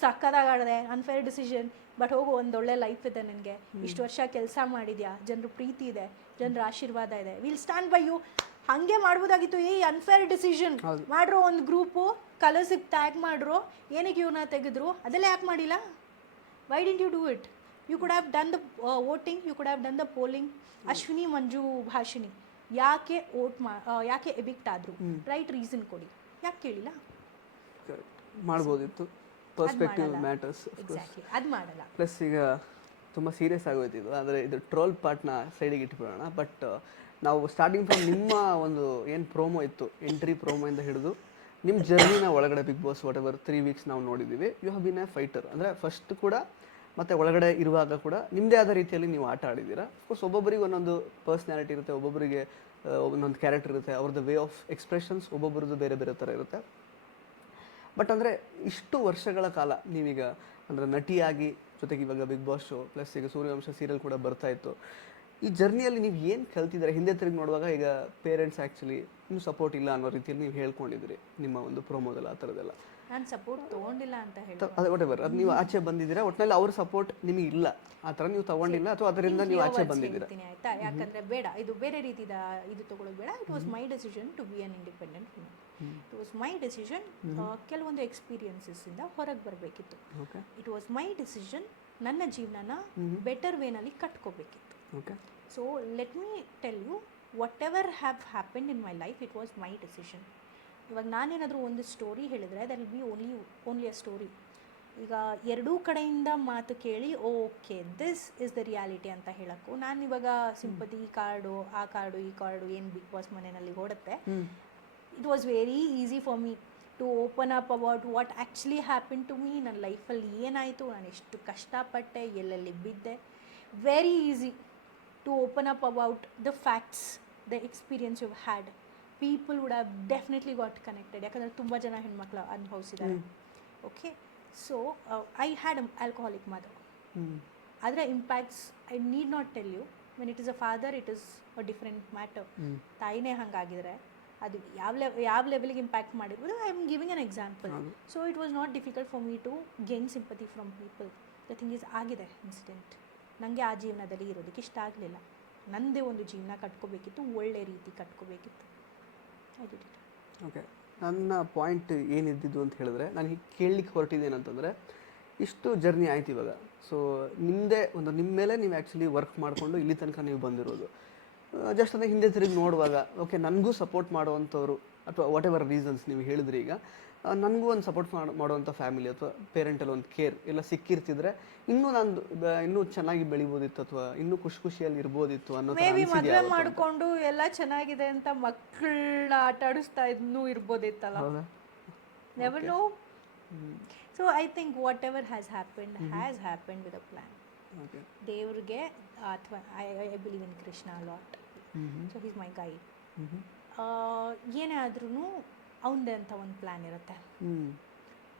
ಸಕ್ಕದಾಗಿ ಆಡಿದೆ, ಅನ್ಫೇರ್ ಡಿಸಿಷನ್, ಬಟ್ ಹೋಗು, ಒಂದೊಳ್ಳೆ ಲೈಫ್ ಇದೆ ನಿನಗೆ, ಇಷ್ಟು ವರ್ಷ ಕೆಲಸ ಮಾಡಿದ್ಯಾ, ಜನರ ಪ್ರೀತಿ ಇದೆ, ಜನರ ಆಶೀರ್ವಾದ ಇದೆ, ವಿಲ್ ಸ್ಟ್ಯಾಂಡ್ ಬೈ ಯು. ಹಾಗೆ ಮಾಡ್ಬೋದಾಗಿತ್ತು. ಅನ್ಫೇರ್ ಡಿಸಿಷನ್ ಮಾಡ್ರೋ, ಒಂದು ಗ್ರೂಪು ಕಲರ್ಸಿಗೆ ಟ್ಯಾಗ್ ಮಾಡ್ರೋ, ಏನಕ್ಕೆ ಇವ್ರನ್ನ ತೆಗೆದ್ರು, ಅದೆಲ್ಲ ಯಾಕೆ ಮಾಡಿಲ್ಲ? Why didn't you do it? You could have done the voting, you could have done the polling. Ashwini, Manju, Bhashini ಯಾಕೆ ಯಾಕೆ ಎವಿಕ್ಟ್ ಆದರು? ರೈಟ್ ರೀಸನ್ ಕೊಡಿ, ಯಾಕೆ ಕೇಳಿಲ್ಲ? ಮಾಡ್ಬೋದಿತ್ತು. Perspective matters. ಎಕ್ಸಾಕ್ಟ್ಲಿ, ಅದು ಮಾಡಲ್ಲ. ಪ್ಲಸ್ ಈಗ ತುಂಬ ಸೀರಿಯಸ್ ಆಗೋಯ್ತು ಇದು. ಅಂದರೆ ಇದು ಟ್ರೋಲ್ ಪಾರ್ಟ್ನ ಸೈಡಿಗೆ ಇಟ್ಬಿಡೋಣ. ಬಟ್ ನಾವು ಸ್ಟಾರ್ಟಿಂಗ್ ಫ್ರಮ್ ನಿಮ್ಮ ಒಂದು ಏನು ಪ್ರೋಮೋ ಇತ್ತು, ಎಂಟ್ರಿ ಪ್ರೋಮೋಯಿಂದ ಹಿಡಿದು ನಿಮ್ಮ ಜರ್ನಿನ ಒಳಗಡೆ Bigg Boss whatever 3 weeks ನಾವು ನೋಡಿದ್ದೀವಿ. You have been a fighter. ಅಂದರೆ ಫಸ್ಟ್ ಕೂಡ ಮತ್ತು ಒಳಗಡೆ ಇರುವಾಗ ಕೂಡ ನಿಮ್ಮದೇ ಆದ ರೀತಿಯಲ್ಲಿ ನೀವು ಆಟ ಆಡಿದ್ದೀರಾ. ಅಫ್ಕೋರ್ಸ್ ಒಬ್ಬೊಬ್ಬರಿಗೆ ಒಂದೊಂದು ಪರ್ಸ್ನಾಲಿಟಿ ಇರುತ್ತೆ, ಒಬ್ಬೊಬ್ಬರಿಗೆ ಒಂದೊಂದು ಕ್ಯಾರೆಕ್ಟರ್ ಇರುತ್ತೆ, ಅವ್ರದ್ದು ವೇ ಆಫ್ ಎಕ್ಸ್ಪ್ರೆಷನ್ಸ್ ಒಬ್ಬೊಬ್ಬರದ್ದು ಬೇರೆ ಬೇರೆ ಥರ ಇರುತ್ತೆ. ಬಟ್ ಅಂದರೆ ಇಷ್ಟು ವರ್ಷಗಳ ಕಾಲ ನೀವೀಗ ಅಂದರೆ ನಟಿಯಾಗಿ ಜೊತೆಗೆ ಇವಾಗ ಬಿಗ್ ಬಾಸ್ ಶೋ ಪ್ಲಸ್ ಈಗ ಸೂರ್ಯವಂಶ ಸೀರಿಯಲ್ ಕೂಡ ಬರ್ತಾ ಇತ್ತು. ಈ ಜರ್ನಿಯಲ್ಲಿ ನೀವು ಏನು ಕಲ್ತಿದ್ದಾರೆ? ಹಿಂದೆ ತಿರುಗಿ ನೋಡುವಾಗ ಈಗ ಪೇರೆಂಟ್ಸ್ ಆ್ಯಕ್ಚುಲಿ ನೀವು ಸಪೋರ್ಟ್ ಇಲ್ಲ ಅನ್ನೋ ರೀತಿಯಲ್ಲಿ ನೀವು ಹೇಳ್ಕೊಂಡಿದ್ರಿ ನಿಮ್ಮ ಒಂದು ಪ್ರೋಮೋದಲ್ಲ, ಆ ಥರದ್ದೆಲ್ಲ. ನಾನು ಸಪೋರ್ಟ್ ತೊಗೊಂಡಿಲ್ಲ ಅಂತ ಹೇಳಿ ಅದೇ ವಾಟ್ ಎವರ್ ಅದು ನೀವು ಆಚೆ ಬಂದಿದ್ದೀರಾ, ಒಟ್ಟಿನಲ್ಲಿ ಅವ್ರ ಸಪೋರ್ಟ್ ನಿಮಗೆ ಇಲ್ಲ, ಆ ಥರ ನೀವು ತಗೊಂಡಿಲ್ಲ ಅಥವಾ ಅದರಿಂದ ನೀವು ಆಚೆ ಬಂದಿದ್ದೀರಾ? ಆಯ್ತಾ, ಯಾಕಂದ್ರೆ ಬೇಡ, ಇದು ಬೇರೆ ರೀತಿದ ಇದು ತಗೊಳ್ಳೋದು ಬೇಡ. It was my decision to be an independent woman. It was my decision. ಕೆಲವೊಂದು ಎಕ್ಸ್ಪೀರಿಯನ್ಸಸ್ ಇಂದ ಹೊರಗೆ ಬರಬೇಕಿತ್ತು. It was my decision. ನನ್ನ ಜೀವನನ ಬೆಟರ್ ವೇನಲ್ಲಿ ಕಟ್ಕೋಬೇಕಿತ್ತು. So let me tell you, whatever have happened in my life, it was my decision. ಇವಾಗ ನಾನೇನಾದರೂ ಒಂದು ಸ್ಟೋರಿ ಹೇಳಿದರೆ that will be only a story. ಈಗ ಎರಡೂ ಕಡೆಯಿಂದ ಮಾತು ಕೇಳಿ okay this is the reality ಅಂತ ಹೇಳೋಕ್ಕೂ, ನಾನು ಇವಾಗ ಸಿಂಪತಿ ಈ ಕಾರ್ಡು ಆ ಕಾರ್ಡು ಈ ಕಾರ್ಡು ಏನು ಬಿಗ್ ಬಾಸ್ ಮನೆಯಲ್ಲಿ ಓಡುತ್ತೆ, it was very easy for me to open up about what actually happen to me. ನನ್ನ ಲೈಫಲ್ಲಿ ಏನಾಯಿತು, ನಾನು ಎಷ್ಟು ಕಷ್ಟಪಟ್ಟೆ, ಎಲ್ಲೆಲ್ಲಿ ಬಿದ್ದೆ. Very easy to open up about the facts, the experience you had. People would have definitely got connected, ಯಾಕಂದರೆ ತುಂಬ ಜನ ಹೆಣ್ಮಕ್ಳು ಅನುಭವಿಸಿದ್ದಾರೆ. Okay, so I had alcoholic mother. ಅದರ impacts I need not tell you. When it is a father it is a different matter. ತಾಯಿನೇ ಹಂಗಾಗಿದ್ರೆ ಅದು ಯಾವ ಲೆವೆಲ್ಗೆ ಇಂಪ್ಯಾಕ್ಟ್ ಮಾಡಿರ್ಬೋದು. I am giving an example. So it was not difficult for me to gain sympathy from people. The thing is ಆಗಿದೆ incident. ನನಗೆ ಆ ಜೀವನದಲ್ಲಿ ಇರೋದಕ್ಕೆ ಇಷ್ಟ ಆಗಲಿಲ್ಲ. ನನ್ನದೇ ಒಂದು ಜೀವನ ಕಟ್ಕೋಬೇಕಿತ್ತು, ಒಳ್ಳೆ ರೀತಿ ಕಟ್ಕೋಬೇಕಿತ್ತು. ಓಕೆ, ನನ್ನ ಪಾಯಿಂಟ್ ಏನಿದ್ದಿದ್ದು ಅಂತ ಹೇಳಿದ್ರೆ, ನಾನು ಹೀಗೆ ಕೇಳಲಿಕ್ಕೆ ಹೊರಟಿದ್ದೇನಂತಂದರೆ, ಇಷ್ಟು ಜರ್ನಿ ಆಯ್ತು ಇವಾಗ. ಸೊ ನಿಮ್ಮದೇ ಒಂದು ನಿಮ್ಮ ಮೇಲೆ ನೀವು ಆ್ಯಕ್ಚುಲಿ ವರ್ಕ್ ಮಾಡಿಕೊಂಡು ಇಲ್ಲಿ ತನಕ ನೀವು ಬಂದಿರೋದು. ಜಸ್ಟ್ ಅಂದರೆ ಹಿಂದೆ ತಿರುಗಿ ನೋಡುವಾಗ ಓಕೆ ನನಗೂ ಸಪೋರ್ಟ್ ಮಾಡುವಂಥವ್ರು ಅಥವಾ ವಾಟ್ ಎವರ್ ರೀಸನ್ಸ್ ನೀವು ಹೇಳಿದ್ರಿ, ಈಗ ನನಗೂ ಒಂದು ಸಪೋರ್ಟ್ ಮಾಡುವಂಥ ಫ್ಯಾಮಿಲಿ ಅಥವಾ ಪೇರೆಂಟಲ್ಲಿ ಒಂದು ಕೇರ್ ಎಲ್ಲ ಸಿಕ್ಕಿರ್ತಿದ್ರೆ ಇನ್ನೂ ನಾನು ಇನ್ನೂ ಚೆನ್ನಾಗಿ ಬೆಳಿಬೋದಿತ್ತು ಅಥವಾ ಇನ್ನೂ ಖುಷಿಯಲ್ಲಿ ಇರ್ಬೋದಿತ್ತು ಅನ್ನೋ ಮದುವೆ ಮಾಡಿಕೊಂಡು ಎಲ್ಲ ಚೆನ್ನಾಗಿದೆ ಅಂತ ಮಕ್ಕಳನ್ನ ಆಟ ಆಡಿಸ್ತಾ ಇನ್ನೂ ಇರ್ಬೋದಿತ್ತಲ್ಲ. Never no. So I think whatever has happened with a plan. ದೇವ್ರಿಗೆ ಅಥವಾ I believe in Krishna lot. So he's my guide. ಏನೇ ಆದ್ರೂ ಅವನದೇ ಅಂತ ಒಂದು ಪ್ಲ್ಯಾನ್ ಇರುತ್ತೆ.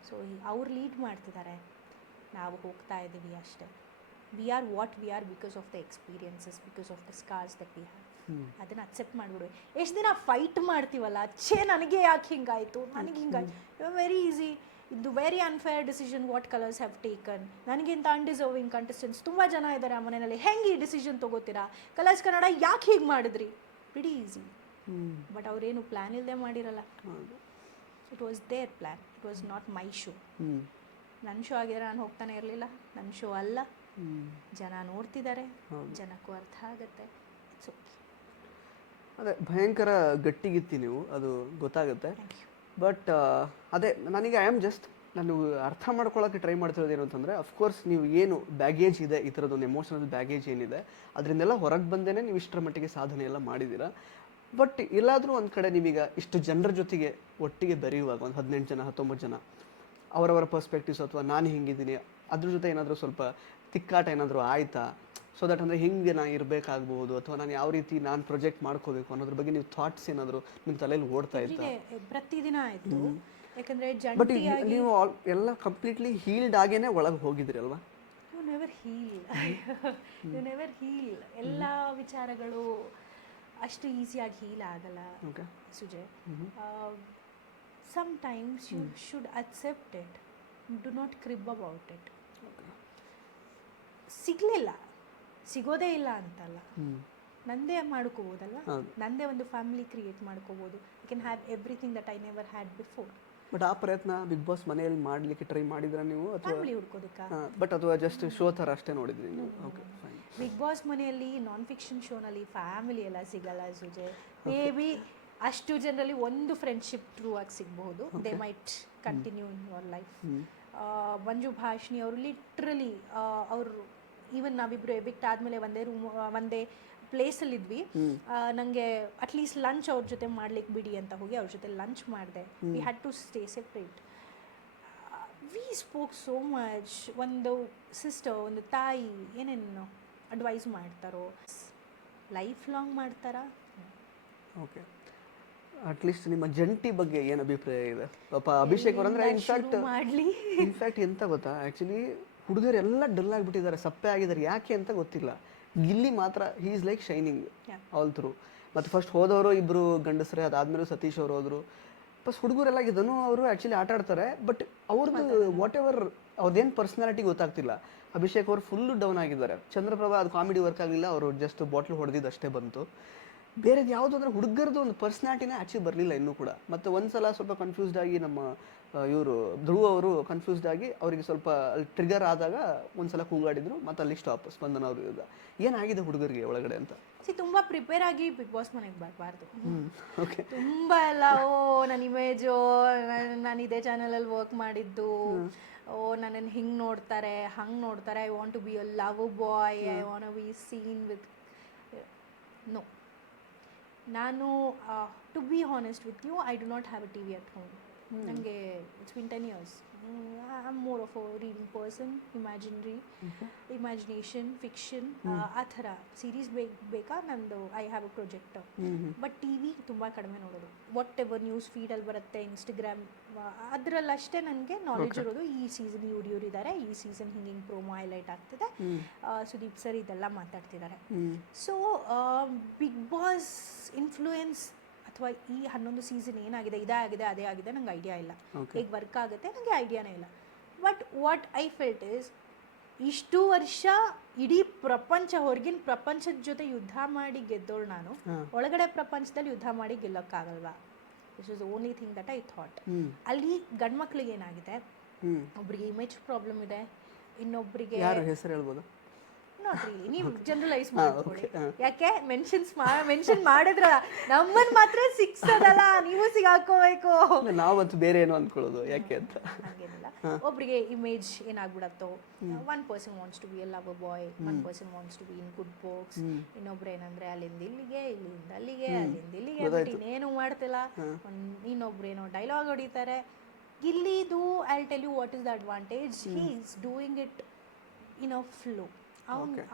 ಸೊ ಅವ್ರು ಲೀಡ್ ಮಾಡ್ತಿದ್ದಾರೆ, ನಾವು ಹೋಗ್ತಾ ಇದ್ದೀವಿ ಅಷ್ಟೇ. We are what we are because of the experiences, because of the scars that we have. ಅದನ್ನು ಅಕ್ಸೆಪ್ಟ್ ಮಾಡಿಬಿಡುವೆ. ಎಷ್ಟು ದಿನ ಫೈಟ್ ಮಾಡ್ತೀವಲ್ಲ, ನನಗೆ ಯಾಕೆ ಹಿಂಗಾಯಿತು, ನನಗೆ ಹಿಂಗಾಯ್ತು. Very easy. ಇದು very unfair decision what Colors have taken. ನನಗಿಂತ ಅನ್ಡಿಸರ್ವಿಂಗ್ ಕಂಟೆಸ್ಟೆಂಟ್ಸ್ ತುಂಬ ಜನ ಇದ್ದಾರೆ ಆ ಮನೆಯಲ್ಲಿ. ಹೆಂಗೆ ಈ ಡಿಸಿಷನ್ ತೊಗೋತೀರಾ, ಕಲರ್ಸ್ ಕನ್ನಡ ಯಾಕೆ ಹೀಗೆ ಮಾಡಿದ್ರಿ, ವೆರಿ ಈಸಿ. ಬಟ್ ಅವರೇನು ಪ್ಲ್ಯಾನ್ ಇಲ್ಲದೆ ಮಾಡಿರಲ್ಲ. It was their plan, it was not my show. ನನ್ನ ಶೋ ಆಗಿದ್ರೆ ನಾನು ಹೋಗ್ತಾನೆ ಇರಲಿಲ್ಲ. ನನ್ನ ಶೋ ಅಲ್ಲ, ಜನ ನೋಡ್ತಿದ್ದಾರೆ, ಜನಕ್ಕೂ ಅರ್ಥ ಆಗುತ್ತೆ. It's okay. ಅದೇ ಭಯಂಕರ ಗಟ್ಟಿಗಿತ್ತಿ ನೀವು, ಅದು ಗೊತ್ತಾಗುತ್ತೆ. ಬಟ್ ಅದೇ ನನಗೆ ಐ ಆಮ್ ಜಸ್ಟ್ ನಾನು ಅರ್ಥ ಮಾಡ್ಕೊಳ್ಳೋಕ್ಕೆ ಟ್ರೈ ಮಾಡ್ತಿರೋದು ಏನು ಅಂತಂದರೆ, ಅಫ್ಕೋರ್ಸ್ ನೀವು ಏನು ಬ್ಯಾಗೇಜ್ ಇದೆ, ಈ ಥರದ್ದೊಂದು ಎಮೋಷನಲ್ ಬ್ಯಾಗೇಜ್ ಏನಿದೆ ಅದರಿಂದೆಲ್ಲ ಹೊರಗೆ ಬಂದೇ ನೀವು ಇಷ್ಟರ ಮಟ್ಟಿಗೆ ಸಾಧನೆ ಎಲ್ಲ ಮಾಡಿದ್ದೀರಾ. ಬಟ್ ಎಲ್ಲಾದರೂ ಒಂದು ಕಡೆ ನೀವೀಗ ಇಷ್ಟು ಜನರ ಜೊತೆಗೆ ಒಟ್ಟಿಗೆ ಬೆರೆಯುವಾಗ ಒಂದು 18 ಜನ 19 ಜನ ಅವರವರ ಪರ್ಸ್ಪೆಕ್ಟಿವ್ಸ್ ಅಥವಾ ನಾನು ಹಿಂಗಿದ್ದೀನಿ ಅದ್ರ ಜೊತೆ ಏನಾದರೂ ಸ್ವಲ್ಪ ತಿಕ್ಕಾಟ ಏನಾದರೂ ಆಯಿತಾ? ಸೊ ದಟ್ ಅಂದರೆ ಹಿಂಗೆ ನಾನು ಇರಬೇಕಾಗ್ಬೋದು ಅಥವಾ ನಾನು ಯಾವ ರೀತಿ ನಾನು ಪ್ರೊಜೆಕ್ಟ್ ಮಾಡ್ಕೋಬೇಕು ಅನ್ನೋದ್ರ ಬಗ್ಗೆ ನೀವು ಥಾಟ್ಸ್ ಏನಾದರೂ ನಿಮ್ಮ ತಲೆಯಲ್ಲಿ ಓಡ್ತಾ ಇತ್ತಾ? ಪ್ರತಿದಿನ ಆಯಿತು. ಯಾಕಂದರೆ ಬಟ್ ನೀವು ಎಲ್ಲ ಕಂಪ್ಲೀಟ್ಲಿ ಹೀಲ್ಡ್ ಆಗೇನೆ ಒಳಗೆ ಹೋಗಿದ್ರಿ ಅಲ್ವಾ? You never heal. ಎಲ್ಲ ವಿಚಾರಗಳು ಅಷ್ಟು ಈಸಿಯಾಗಿ ಹೀಲ್ ಆಗಲ್ಲ Sujay. Sometimes you should accept it, do not crib about it. ಸಿಗಲಿಲ್ಲ, ಸಿಗೋದೇ ಇಲ್ಲ ಅಂತಲ್ಲ, ನಂದೇ ಮಾಡ್ಕೋಬೋದಲ್ಲ, ನಂದೇ ಒಂದು ಫ್ಯಾಮಿಲಿ ಕ್ರಿಯೇಟ್ ಮಾಡ್ಕೋಬೋದು. I can have everything that I never had before. But ಆ ಪ್ರಯತ್ನ ಬಿಗ್ ಬಾಸ್ ಮನೆಯಲ್ಲಿ ಮಾಡಲಿಕ್ಕೆ ಟ್ರೈ ಮಾಡಿದ್ರೆ ನೀವು ಅಥವಾ ಫ್ಯಾಮಿಲಿ ಹುಡ್ಕೋದಕ್ಕೆ? ಬಟ್ ಅಥವಾ ಜಸ್ಟ್ ಶೋ ಥರ ಅಷ್ಟೇ ನೋಡಿದ್ರಿ ನೀವು? ಓಕೆ, ಬಿಗ್ ಬಾಸ್ ಮನೆಯಲ್ಲಿ ನಾನ್ ಫಿಕ್ಷನ್ ಶೋನಲ್ಲಿ ಫ್ಯಾಮಿಲಿ ಎಲ್ಲ ಸಿಗಲ್ಲ ಸುಜಯ್. ಮೇ ಬಿ ಅಷ್ಟು ಜನರಲ್ಲಿ ಒಂದು ಫ್ರೆಂಡ್ಶಿಪ್ ಟ್ರೂ ಆಗಿ ಸಿಗಬಹುದು. They might continue in your life. Manju Bhashini ಅವರು ಲಿಟ್ರಲಿ ಅವರು ಈವನ್ ನಾವಿಬ್ರು ಎವಿಕ್ಟ್ ಆದಮೇಲೆ ಒಂದೇ ರೂಮ್ ಒಂದೇ ಪ್ಲೇಸಲ್ಲಿ ಇದ್ವಿ. ನನಗೆ ಅಟ್ಲೀಸ್ಟ್ ಲಂಚ್ ಅವ್ರ ಜೊತೆ ಮಾಡ್ಲಿಕ್ಕೆ ಬಿಡಿ ಅಂತ ಹೋಗಿ ಅವ್ರ ಜೊತೆ ಲಂಚ್ ಮಾಡಿದೆ. We had to stay separate. We spoke so much. ಒಂದು ಸಿಸ್ಟರ್, ಒಂದು ತಾಯಿ ಏನೇನು ಅಡ್ವೈಸ್ ಮಾಡ್ತಾರೋ ಲೈಫ್ ಲಾಂಗ್ ಮಾಡ್ತಾರಾ. ಓಕೆ, ಅಟ್ಲೀಸ್ಟ್ ನಿಮ್ಮ ಜಂಟಿ ಬಗ್ಗೆ ಏನು ಅಭಿಪ್ರಾಯ ಇದೆ? ಪಾಪ ಅಭಿಷೇಕ್ ಅವರಂದ್ರೆ ಇನ್ಫ್ಯಾಕ್ಟ್ ಎಂತ ಗೊತ್ತಾ, ಆ್ಯಕ್ಚುಲಿ ಹುಡುಗರೆಲ್ಲ ಡಲ್ ಆಗಿಬಿಟ್ಟಿದ್ದಾರೆ, ಸಪ್ಪೆ ಆಗಿದ್ದಾರೆ. ಯಾಕೆ ಅಂತ ಗೊತ್ತಿಲ್ಲ. ಗಿಲ್ಲಿ ಮಾತ್ರ he is like shining all through. ಮತ್ತು ಫಸ್ಟ್ ಹೋದವರು ಇಬ್ಬರು ಗಂಡಸರೇ, ಅದಾದಮೇಲೆ ಸತೀಶ್ ಅವರು ಹೋದರು. ಫಸ್ಟ್ ಹುಡುಗರೆಲ್ಲ ಇದನ್ನು ಅವರು ಆ್ಯಕ್ಚುಲಿ ಆಟ ಆಡ್ತಾರೆ, ಬಟ್ ಅವ್ರದ್ದು ವಾಟ್ ಎವರ್ ಅವ್ರದ್ದೇನು ಪರ್ಸ್ನಾಲಿಟಿ ಗೊತ್ತಾಗ್ತಿಲ್ಲ. ಅಭಿಷೇಕ್ ಅವರು ಫುಲ್ಲು ಡೌನ್ ಆಗಿದ್ದಾರೆ. ಚಂದ್ರಪ್ರಭಾ ಅದು ಕಾಮಿಡಿ ವರ್ಕ್ ಆಗಲಿಲ್ಲ, ಅವರು ಜಸ್ಟ್ ಬಾಟ್ಲ್ ಹೊಡೆದಿದ್ದು ಅಷ್ಟೇ ಬಂತು. ಬೇರೆದು ಯಾವುದು ಅಂದರೆ ಹುಡುಗರದು ಒಂದು ಪರ್ಸ್ನಾಲಿಟಿನೇ ಆ್ಯಕ್ಚುಲಿ ಬರಲಿಲ್ಲ ಇನ್ನೂ ಕೂಡ. ಮತ್ತು ಒಂದು ಸಲ ಸ್ವಲ್ಪ ಕನ್ಫ್ಯೂಸ್ಡ್ ಆಗಿ ನಮ್ಮ ಇವರು ಧ್ರುವ ಅವರು ಕನ್ಫ್ಯೂಸ್ಡ್ ಆಗಿ ಅವರಿಗೆ ಸ್ವಲ್ಪ ಟ್ರಿಗರ್ ಆದಾಗ ಒಂದು ಸಲ ಕೂಗಾಡಿದ್ರು, ಮತ್ತು ಅಲ್ಲಿ ಸ್ಟಾಪ್. ಸ್ಪಂದನ ಅವರು ಈಗ ಏನಾಗಿದೆ ಹುಡುಗರಿಗೆ ಒಳಗಡೆ ಅಂತ ತುಂಬ ಪ್ರಿಪೇರ್ ಆಗಿ ಬಿಗ್ ಬಾಸ್ ಮನೆಗೆ ಬರಬಾರ್ದು. ಓಕೆ, ತುಂಬ ಎಲ್ಲ ನನ್ನ ಇಮೇಜು, ನಾನು ಇದೇ ಚಾನಲಲ್ಲಿ ವರ್ಕ್ ಮಾಡಿದ್ದು, ನನ್ನನ್ನು ಹಿಂಗೆ ನೋಡ್ತಾರೆ ಹಂಗೆ ನೋಡ್ತಾರೆ, I want to be a love boy, I want to be seen with no. ನಾನು to be honest with you, I do not have a T V at home. ನನಗೆ it's been 10 years. I am more of a reading person. Imagination, fiction, ಆ ಥರ series ಬೇಕಾ ನಂದು. I have a projector. But T V ತುಂಬ ಕಡಿಮೆ ನೋಡೋದು. What ever news ಫೀಡಲ್ಲಿ ಬರುತ್ತೆ, Instagram, ಅದರಲ್ಲಷ್ಟೇ ನನಗೆ ನಾಲೆಜ್ ಇರೋದು. ಈ ಸೀಸನ್ ಇವ್ರಿದ್ದಾರೆ, ಈ ಸೀಸನ್ ಹಿಂಗೆ ಪ್ರೋಮೋ ಹೈಲೈಟ್ ಆಗ್ತಿದೆ, ಸುದೀಪ್ ಸರ್ ಇದೆಲ್ಲ ಮಾತಾಡ್ತಿದ್ದಾರೆ. ಸೊ ಬಿಗ್ ಬಾಸ್ ಇನ್ಫ್ಲೂಯೆನ್ಸ್ ಅಥವಾ ಈ 11 ಸೀಸನ್ ಏನಾಗಿದೆ, ಇದೇ ಆಗಿದೆ ಅದೇ ಆಗಿದೆ, ನಂಗೆ ಐಡಿಯಾ ಇಲ್ಲ. ಹೇಗೆ ವರ್ಕ್ ಆಗುತ್ತೆ ನನಗೆ ಐಡಿಯಾನೇ ಇಲ್ಲ. But what I felt is, ಇಷ್ಟು ವರ್ಷ ಇಡೀ ಪ್ರಪಂಚ, ಹೊರಗಿನ ಪ್ರಪಂಚದ ಜೊತೆ ಯುದ್ಧ ಮಾಡಿ ಗೆದ್ದೋಳು ನಾನು, ಒಳಗಡೆ ಪ್ರಪಂಚದಲ್ಲಿ ಯುದ್ಧ ಮಾಡಿ ಗೆಲ್ಲೋಕ್ಕಾಗಲ್ವಾ? This is only thing that I thought. ಅಲ್ಲಿ ಗಂಡು ಮಕ್ಳಿಗೆ ಏನಾಗಿದೆ, ಒಬ್ರಿಗೆ ಇಮೇಜ್ ಪ್ರಾಬ್ಲಮ್ ಇದೆ, ಇನ್ನೊಬ್ಬರಿಗೆ ಹೆಸರು ಹೇಳ್ಬೋದು, ನಾಟ್ ರಿಯಲಿ, ನೀವು ಜನರಲೈಸ್ ಮಾಡ್ಕೊಳ್ಳಿ. ಯಾಕೆ ಮೆನ್ಷನ್ ಮಾಡಿದ್ರ ನಮ್ಮನ್ ಮಾತ್ರ ಸಿಕ್ಸೋದಲ್ಲ, ನೀವು ಸಿಗಾಕೋಬೇಕು. ನಾವಂತೂ ಬೇರೆ ಏನೋ ಅನ್ಕೊಳ್ಳೋದು ಯಾಕೆ ಅಂತ ಹಂಗೇನಿಲ್ಲ. ಒಬ್ರಿಗೆ ಇಮೇಜ್ ಏನಾಗ್ಬಿಡತ್ತೋ, one person wants to be a love boy, one person wants to be in good books, ಇನ್ನೊಬ್ರು ಏನಂದ್ರೆ ಅಲ್ಲಿಂದ ಇಲ್ಲಿಗೆ, ಇಲ್ಲಿಂದ ಅಲ್ಲಿಗೆ, ಅಲ್ಲಿಂದ ಇಲ್ಲಿಗೆ, ಬಟ್ ಇನ್ನೇನು ಮಾಡ್ತಿಲ್ಲ. ಇನ್ನೊಬ್ರು ಏನೋ ಡೈಲಾಗ್ ಹೊಡಿತಾರೆ. ಗಿಲ್ಲಿದು I will tell you what is the advantage, he is doing it in a flow.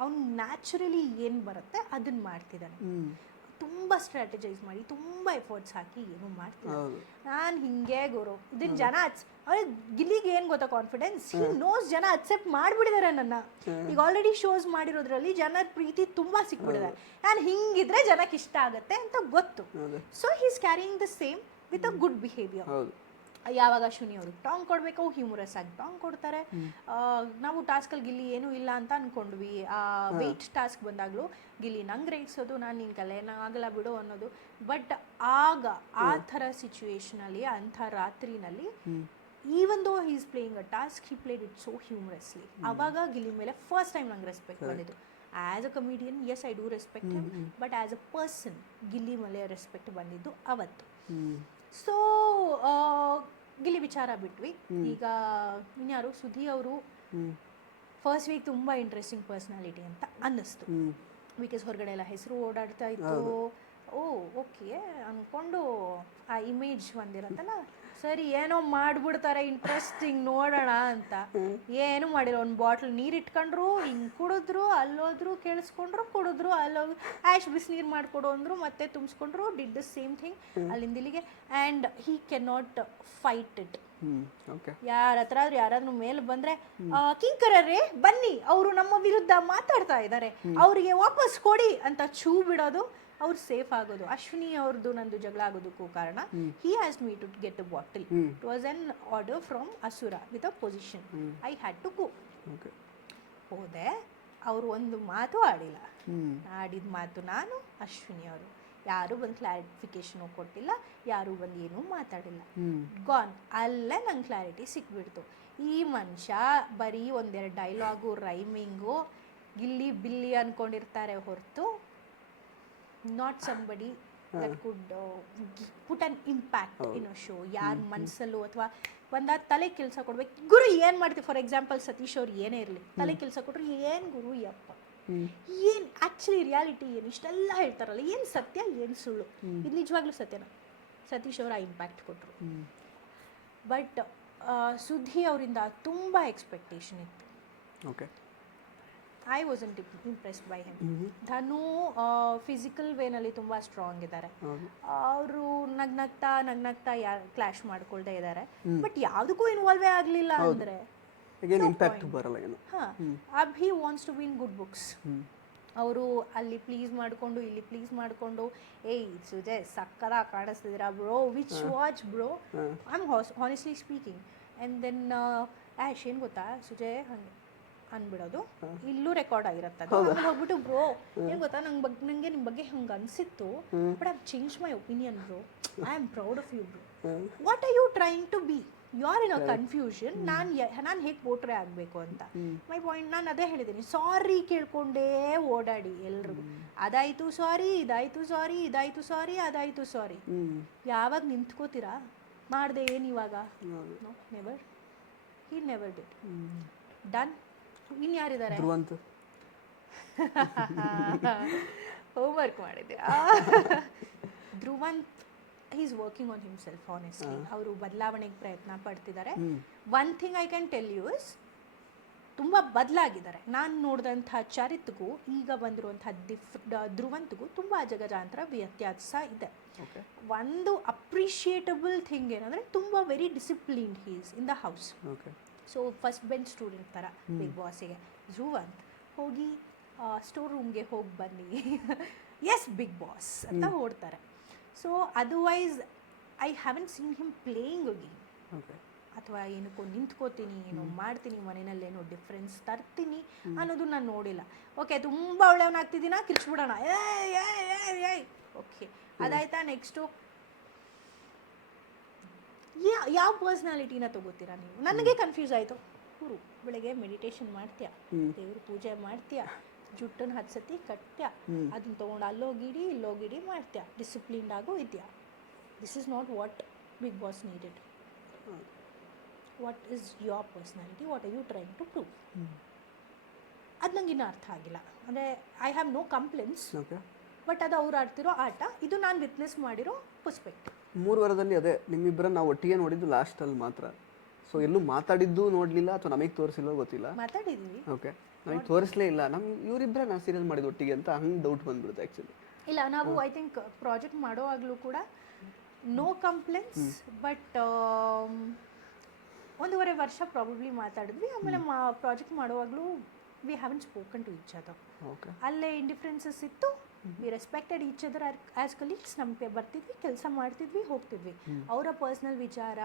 ಅವ್ನು ನ್ಯಾಚುರಲಿ ಏನು ಬರುತ್ತೆ ಅದನ್ನ ಮಾಡ್ತಿದ್ದಾನೆ. ತುಂಬ ಸ್ಟ್ರಾಟಜೈಸ್ ಮಾಡಿ, ತುಂಬ ಎಫರ್ಟ್ಸ್ ಹಾಕಿ ಏನು ಮಾಡ್ತಿದ್ದಾನೆ. ನಾನು ಹಿಂಗೆ ಗುರು ಇದನ್ನ ಜನ ಅವ್ರಿಗೆ ಗಿಲ್ಲಿಗೆ ಏನು ಗೊತ್ತಾ ಕಾನ್ಫಿಡೆನ್ಸ್, ಹಿ ನೋಸ್ ಜನ ಅಕ್ಸೆಪ್ಟ್ ಮಾಡಿಬಿಟ್ಟಿದ್ದಾರೆ ನನ್ನ. ಈಗ ಆಲ್ರೆಡಿ ಶೋಸ್ ಮಾಡಿರೋದ್ರಲ್ಲಿ ಜನರ ಪ್ರೀತಿ ತುಂಬ ಸಿಕ್ಬಿಟ್ಟಿದೆ. ನಾನು ಹಿಂಗಿದ್ರೆ ಜನಕ್ಕೆ ಇಷ್ಟ ಆಗುತ್ತೆ ಅಂತ ಗೊತ್ತು. So he is carrying the same with a good behaviour. ಯಾವಾಗ ಅಶ್ವಿನಿ ಅವ್ರಿಗೆ ಟಾಂಗ್ ಕೊಡಬೇಕು, ಹ್ಯೂಮರಸ್ ಆಗಿ ಟಾಂಗ್ ಕೊಡ್ತಾರೆ. ನಾವು ಟಾಸ್ಕಲ್ಲಿ ಗಿಲ್ಲಿ ಏನೂ ಇಲ್ಲ ಅಂತ ಅಂದ್ಕೊಂಡ್ವಿ. ವೆಯ್ಟ್ ಟಾಸ್ಕ್ ಬಂದಾಗಲೂ ಗಿಲ್ಲಿ ನಂಗೆ ರೇಗಿಸೋದು, ನಾನು ನಿನ್ನ ಕಲೆ ಆಗಲ್ಲ ಬಿಡು ಅನ್ನೋದು. ಬಟ್ ಆಗ ಆ ಥರ ಸಿಚುವೇಶನಲ್ಲಿ, ಅಂಥ ರಾತ್ರಿನಲ್ಲಿ, even though he is playing a task, he played it so humorously. ಆವಾಗ ಗಿಲ್ಲಿ ಮೇಲೆ ಫಸ್ಟ್ ಟೈಮ್ ನಂಗೆ ರೆಸ್ಪೆಕ್ಟ್ ಬಂದಿದ್ದು. As a comedian yes I do respect him, but as a person Gilli ಮೇಲೆ ರೆಸ್ಪೆಕ್ಟ್ ಬಂದಿದ್ದು ಅವತ್ತು. ಸೊ ಗಿಲ್ಲಿ ವಿಚಾರ ಬಿಟ್ವಿ. ಈಗ ಇನ್ಯಾರು ಸುಧಿ ಅವರು ಫಸ್ಟ್ ವೀಕ್ ತುಂಬ ಇಂಟ್ರೆಸ್ಟಿಂಗ್ ಪರ್ಸ್ನಾಲಿಟಿ ಅಂತ ಅನ್ನಿಸ್ತು. ಬಿಕಾಸ್ ಹೊರಗಡೆ ಎಲ್ಲ ಹೆಸರು ಓಡಾಡ್ತಾ ಇತ್ತು. ಓಕೆ ಅಂದ್ಕೊಂಡು ಆ ಇಮೇಜ್ ಒಂದಿರತ್ತಲ್ಲ, ಸರಿ ಏನೋ ಮಾಡಿಬಿಡ್ತಾರೆ ಇಂಟ್ರೆಸ್ಟಿಂಗ್ ನೋಡೋಣ ಅಂತ. ಏನು ಮಾಡಿರೋ, ಒಂದು ಬಾಟ್ಲ್ ನೀರು ಇಟ್ಕೊಂಡ್ರು, ಹಿಂಗೆ ಕುಡಿದ್ರು, ಅಲ್ಲೋದ್ರು, ಕೇಳಿಸ್ಕೊಂಡ್ರು, ಕುಡಿದ್ರು, ಅಲ್ಲೋಗಿ ಆ್ಯಶ್ ಬಿಸಿನೀರು ಮಾಡಿಕೊಡು ಅಂದರು, ಮತ್ತೆ ತುಂಬಿಸ್ಕೊಂಡ್ರು, ಡಿಡ್ ದ ಸೇಮ್ ಥಿಂಗ್ ಅಲ್ಲಿಂದ ಇಲ್ಲಿಗೆ. And he can not fight it. ಯಾರ ಹತ್ರ ಯಾರಾದ್ರೂ ಮೇಲೆ ಬಂದರೆ, ಕಿಂಕರರೇ ಬನ್ನಿ, ಅವರು ನಮ್ಮ ವಿರುದ್ಧ ಮಾತಾಡ್ತಾ ಇದ್ದಾರೆ, ಅವರಿಗೆ ವಾಪಸ್ ಕೊಡಿ ಅಂತ ಛೂ ಬಿಡೋದು, ಅವ್ರು ಸೇಫ್ ಆಗೋದು. ಅಶ್ವಿನಿ ಅವ್ರದ್ದು ನಂದು ಜಗಳ ಆಗೋದಕ್ಕೂ ಕಾರಣ, he has me to get a bottle. It was an order from Asura with a position. I had to go. ಹೋದೆ, ಅವರು ಒಂದು ಮಾತು ಆಡಿಲ್ಲ. ಆಡಿದ ಮಾತು ನಾನು, ಅಶ್ವಿನಿ ಅವರು. ಯಾರೂ ಬಂದು ಕ್ಲಾರಿಫಿಕೇಶನು ಕೊಟ್ಟಿಲ್ಲ, ಯಾರೂ ಬಂದು ಏನೂ ಮಾತಾಡಿಲ್ಲ. ಗಾನ್. ಅಲ್ಲೇ ನಂಗೆ ಕ್ಲಾರಿಟಿ ಸಿಕ್ಬಿಡ್ತು. ಈ ಮನುಷ್ಯ ಬರೀ ಒಂದೆರಡು ಡೈಲಾಗು, ರೈಮಿಂಗು, ಗಿಲ್ಲಿ ಬಿಲ್ಲಿ ಅಂದ್ಕೊಂಡಿರ್ತಾರೆ ಹೊರತು not somebody that could put an impact in a show. ಯಾರ ಮನಸ್ಸಲ್ಲೂ ಅಥವಾ ತಲೆ ಕೆಲಸ ಕೊಡ್ಬೇಕು. ಗುರು ಏನು ಮಾಡ್ತೀವಿ, ಫಾರ್ ಎಕ್ಸಾಂಪಲ್ ಸತೀಶ್ ಅವ್ರು ಏನೇ ಇರಲಿ, ತಲೆ ಕೆಲಸ ಕೊಟ್ಟರು ಏನು ಗುರು ಯಪ್ಪ, ಏನು ಆ್ಯಕ್ಚುಲಿ ರಿಯಾಲಿಟಿ ಏನು, ಇಷ್ಟೆಲ್ಲ ಹೇಳ್ತಾರಲ್ಲ, ಏನು ಸತ್ಯ ಏನು ಸುಳ್ಳು, ಇದು ನಿಜವಾಗ್ಲೂ ಸತ್ಯನ? ಸತೀಶ್ ಅವರ ಇಂಪ್ಯಾಕ್ಟ್ ಕೊಟ್ಟರು. ಬಟ್ ಸುದ್ದಿ ಅವರಿಂದ ತುಂಬ ಎಕ್ಸ್ಪೆಕ್ಟೇಷನ್ ಇತ್ತು. Okay, I wasn't impressed by him. Dhanu physical ವೇನಲ್ಲಿ ತುಂಬ ಸ್ಟ್ರಾಂಗ್ ಇದ್ದಾರೆ. ಅವರು ನಗ್ನಗ್ತಾ ಕ್ಲಾಶ್ ಮಾಡ್ಕೊಳ್ತಾ ಇದ್ದಾರೆ. ಬಟ್ ಯಾವುದಕ್ಕೂ ಇನ್ವಾಲ್ವೇ ಆಗಲಿಲ್ಲ ಅಂದರೆ ಇಂಪ್ಯಾಕ್ಟ್ ಬರಲ್ಲ ಏನು. Abhi wants to win good books. ಅವರು ಅಲ್ಲಿ ಪ್ಲೀಸ್ ಮಾಡಿಕೊಂಡು ಇಲ್ಲಿ ಪ್ಲೀಸ್ ಮಾಡಿಕೊಂಡು, ಏಯ್ ಸುಜಯ್ ಸಕ್ಕದ ಕಾಣಿಸ್ತಿದ್ದೀರಾ bro, which watch bro, I am honestly speaking. And then Ash ಏನು ಗೊತ್ತಾ ಸುಜಯ್ ಹಂಗೆ ಅಂದ್ಬಿಡೋದು, ಇಲ್ಲೂ ರೆಕಾರ್ಡ್ ಆಗಿರುತ್ತೆ. ಆಮೇಲೆ ಹೋಗ್ಬಿಟ್ಟು ಬ್ರೋ ಏನು ಗೊತ್ತಾ, ನನಗೆ ನಿಮ್ಮ ಬಗ್ಗೆ ಹಂಗೆ ಅನಿಸಿತ್ತು, but I change my opinion bro, I am proud of you bro. What are you trying to be? You are in a confusion. ನಾನು ಹೇಗೆ ಪೋಟ್ರೆ ಆಗಬೇಕು ಅಂತ. ಮೈ ಪಾಯಿಂಟ್ ನಾನು ಅದೇ ಹೇಳಿದ್ದೀನಿ, ಸಾರಿ ಕೇಳ್ಕೊಂಡೇ ಓಡಾಡಿ ಎಲ್ರಿಗೂ. ಅದಾಯಿತು ಸಾರಿ, ಇದಾಯಿತು ಸಾರಿ, ಇದಾಯಿತು ಸಾರಿ, ಅದಾಯಿತು ಸಾರಿ. ಯಾವಾಗ ನಿಂತ್ಕೋತೀರಾ? ಮಾಡಿದೆ ಏನು ಇವಾಗ? No, never. He never did. Done. ಇನ್ಯಾರಿದ್ದಾರೆ? ಧ್ರುವಂತ್ ಹೋಮ್ವರ್ಕ್ ಮಾಡಿದ್ದೆ. Dhruvanth is working on himself honestly. ಅವರು ಬದಲಾವಣೆಗೆ ಪ್ರಯತ್ನ ಪಡ್ತಿದ್ದಾರೆ. One thing I can tell you is, ತುಂಬ ಬದಲಾಗಿದ್ದಾರೆ. ನಾನು ನೋಡಿದಂಥ ಚರಿತ್ಗೂ ಈಗ ಬಂದಿರುವಂಥ ಧ್ರುವಂತ್ಗೂ ತುಂಬ ಅಜಗಜಾಂತರ ವ್ಯತ್ಯಾಸ ಇದೆ. ಒಂದು ಅಪ್ರಿಷಿಯೇಟಬಲ್ ಥಿಂಗ್ ಏನಂದರೆ, ತುಂಬ very disciplined he is in the house. So first bench student ಥರ ಬಿಗ್ ಬಾಸಿಗೆ. ಧ್ರುವಂತ್ ಹೋಗಿ ಸ್ಟೋರ್ ರೂಮ್ಗೆ ಹೋಗಿ ಬನ್ನಿ, ಎಸ್ ಬಿಗ್ ಬಾಸ್ ಅಂತ ಓಡ್ತಾರೆ. So otherwise I haven't seen him playing a game, ಅಥವಾ ಏನಕ್ಕೋ ನಿಂತ್ಕೋತೀನಿ, ಏನೋ ಮಾಡ್ತೀನಿ, ಮನೆಯಲ್ಲೇನೋ ಡಿಫ್ರೆನ್ಸ್ ತರ್ತೀನಿ ಅನ್ನೋದು ನಾನು ನೋಡಿಲ್ಲ. ಓಕೆ, ತುಂಬ ಒಳ್ಳೆಯವನಾಗ್ತಿದ್ದೀನಾ, ಕಿರ್ಚ್ಬಿಡೋಣ, ಏಯ್ ಓಕೆ ಅದಾಯ್ತಾ. ನೆಕ್ಸ್ಟು ಯಾವ ಪರ್ಸ್ನಾಲಿಟಿನ ತಗೋತೀರಾ ನೀವು? ನನಗೆ ಕನ್ಫ್ಯೂಸ್ ಆಯಿತು. ಗುರು ಬೆಳಗ್ಗೆ ಮೆಡಿಟೇಷನ್ ಮಾಡ್ತೀಯಾ, ದೇವ್ರ ಪೂಜೆ ಮಾಡ್ತೀಯಾ, ಜುಟ್ಟನ್ನು 10 ಸತಿ ಕಟ್ತ್ಯಾ, ಅದನ್ನ ತೊಗೊಂಡು ಅಲ್ಲೋಗಿಡಿ ಇಲ್ಲೋಗಿಡಿ ಮಾಡ್ತೀಯಾ, ಡಿಸಿಪ್ಲಿನ್ಡ್ ಆಗೋ ಇದೆಯಾ? This is not what Bigg Boss needed. What is your personality? What are you trying to prove? ಅದು ನಂಗೆ ಇನ್ನೂ ಅರ್ಥ ಆಗಿಲ್ಲ. ಅಂದರೆ I have no complaints, but ಅದು ಅವ್ರು ಆಡ್ತಿರೋ ಆಟ, ಇದು ನಾನು ವಿಟ್ನೆಸ್ ಮಾಡಿರೋ ಪರ್ಸ್ಪೆಕ್ಟಿವ್. 3 ವಾರದಲ್ಲಿ ಅದೇ ನಿಮ್ಮಿಬ್ಬರನ್ನ ನಾವು ಒಟ್ಟಿಗೆ ನೋಡಿದ್ದು ಲಾಸ್ಟಲ್ಲಿ ಮಾತ್ರ. ಸೊ ಎಲ್ಲೂ ಮಾತಾಡಿದ್ದು ನೋಡಲಿಲ್ಲ, ಅಥವಾ ನಮಗೆ ತೋರಿಸಿಲ್ಲ ಗೊತ್ತಿಲ್ಲ. ಮಾತಾಡಿದ್ವಿ, ಓಕೆ, ನಮಗೆ ತೋರಿಸಲೇ ಇಲ್ಲ. ಇವರಿಬ್ಬರ ನಾವು ಸೀರಿಯಲ್ ಮಾಡಿದ್ದು ಒಟ್ಟಿಗೆ ಅಂತ ಹಂಗೆ ಡೌಟ್ ಬಂದ್ಬಿಡುತ್ತೆ ಆ್ಯಕ್ಚುಲಿ. ಇಲ್ಲ, ನಾವು ಐ ಥಿಂಕ್ ಪ್ರಾಜೆಕ್ಟ್ ಮಾಡೋವಾಗಲೂ ಕೂಡ ನೋ ಕಂಪ್ಲೇಂಟ್ಸ್, ಬಟ್ 1.5 ವರ್ಷ ಪ್ರಾಬಬ್ಲಿ ಮಾತಾಡಿದ್ವಿ. ಆಮೇಲೆ ಪ್ರಾಜೆಕ್ಟ್ ಮಾಡುವಾಗಲೂ we haven't spoken to each other. ಅಲ್ಲೇ ಇಂಡಿಫ್ರೆನ್ಸಸ್ ಇತ್ತು. We respected each other as colleagues. ನಮಗೆ ಬರ್ತಿದ್ವಿ, ಕೆಲಸ ಮಾಡ್ತಿದ್ವಿ, ಹೋಗ್ತಿದ್ವಿ. ಅವರ ಪರ್ಸ್ನಲ್ ವಿಚಾರ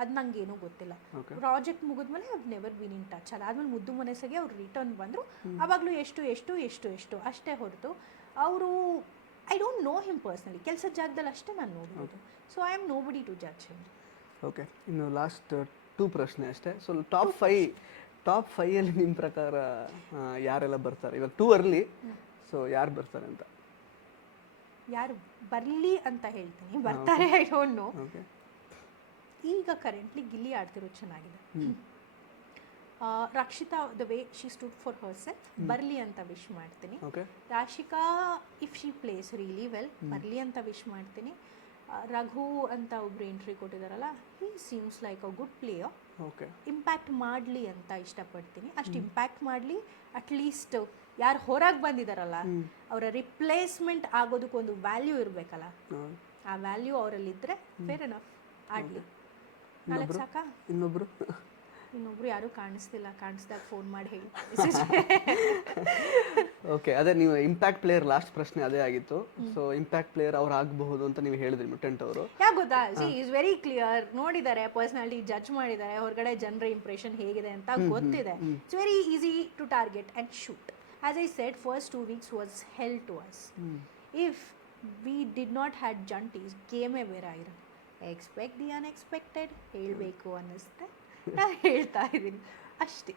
ಅದು ನಂಗೇನೂ ಗೊತ್ತಿಲ್ಲ. ಪ್ರಾಜೆಕ್ಟ್ ಮುಗಿದ್ಮೇಲೆ I have never been in touch. ಅದಾದ್ಮೇಲೆ ಮುದ್ದು ಮನಸ್ಸಿಗೆ ಅವ್ರು ರಿಟರ್ನ್ ಬಂದರು. ಆವಾಗಲೂ ಎಷ್ಟು ಅಷ್ಟೇ ಹೊರತು ಅವರು I don't know him personally. ಕೆಲಸದ ಜಾಗದಲ್ಲಿ ಅಷ್ಟೇ ನಾನು ನೋಡ್ಬೋದು. So I am nobody to judge him. Okay, ಇನ್ನು ಲಾಸ್ಟ್ 2 ಪ್ರಶ್ನೆ ಅಷ್ಟೇ. ಸೊ ಟಾಪ್ 5 ನಿಮ್ಮ ಪ್ರಕಾರ ಯಾರೆಲ್ಲ ಬರ್ತಾರೆ? ಇವಾಗ 2 ಅರ್ಲಿ, ಸೊ ಯಾರು ಬರ್ತಾರೆ ಅಂತ? ಯಾರು ಬರಲಿ ಅಂತ ಹೇಳ್ತೀನಿ, ಬರ್ತಾರೆ ಐ ಡೋಂಟ್ ನೋ. ಈಗ ಕರೆಂಟ್ಲಿ ಗಿಲ್ಲಿ ಆಡ್ತಿರೋ ಚೆನ್ನಾಗಿದೆ. Rakshita the way she stood for ಹರ್ ಸೆಲ್ಫ್, ಬರಲಿ ಅಂತ ವಿಶ್ ಮಾಡ್ತೀನಿ. Rashika if she plays really well, ಬರಲಿ ಅಂತ ವಿಶ್ ಮಾಡ್ತೀನಿ. ರಘು ಅಂತ ಒಬ್ರು ಎಂಟ್ರಿ ಕೊಟ್ಟಿದ್ದಾರಲ್ಲ, he seems like a good player. Impact ಮಾಡಲಿ ಅಂತ ಇಷ್ಟಪಡ್ತೀನಿ. ಅಷ್ಟು ಇಂಪ್ಯಾಕ್ಟ್ ಮಾಡಲಿ, ಅಟ್ಲೀಸ್ಟ್ ಯಾರು ಹೊರಗೆ ಬಂದಿದ್ದಾರಲ್ಲ ಅವರ ರಿಪ್ಲೇಸ್ಮೆಂಟ್ ಆಗೋದಕ್ಕೊಂದು ವ್ಯಾಲ್ಯೂ ಇರಬೇಕಲ್ಲ, ಆ ವ್ಯಾಲ್ಯೂ ಅವರಲ್ಲಿದ್ದರೆ ಫೇರ್ ಎನಫ್ ಆಡಲಿ. 4 ಸಾಕಾ? ಇನ್ನೊಬ್ರು ಯಾರು ಕಾಣಿಸ್ತಿಲ್ಲ, ಕಾಣಿಸ್ದಾಗ ಫೋನ್ ಮಾಡಿ ಹೇಳಿ. ಓಕೆ, ಅದೇ ನೀವು ಇಂಪ್ಯಾಕ್ಟ್ ಪ್ಲೇಯರ್ ಲಾಸ್ಟ್ ಪ್ರಶ್ನೆ ಅದೇ ಆಗಿತ್ತು. ಸೊ ಇಂಪ್ಯಾಕ್ಟ್ ಪ್ಲೇಯರ್ ಅವ್ರು ಆಗಬಹುದು ಅಂತ ನೀವು ಹೇಳಿದ್ರಿ ಮುಟೆಂಟ್ ಅವರು. ಯಾಕೆ ಗೊತ್ತಾ, ಈಸ್ ವೆರಿ ಕ್ಲಿಯರ್. ನೋಡಿದ್ದಾರೆ, ಪರ್ಸನಾಲಿಟಿ ಜಡ್ಜ್ ಮಾಡಿದ್ದಾರೆ, ಹೊರಗಡೆ ಜನರ ಇಂಪ್ರೆಷನ್ ಹೇಗಿದೆ ಅಂತ ಗೊತ್ತಿದೆ. It's very easy to target and shoot. As I said, first 2 weeks was hell to us. If we did not had gents, ಗೇಮೇ ಬೇರೆ ಆಗಿರೋ. ಎಕ್ಸ್ಪೆಕ್ಟ್ ದಿ ಅನ್ಎಕ್ಸ್ಪೆಕ್ಟೆಡ್ ಹೇಳಬೇಕು ಅನ್ನಿಸ್ತೆ, ನಾನು ಹೇಳ್ತಾ ಇದ್ದೀನಿ ಅಷ್ಟೇ.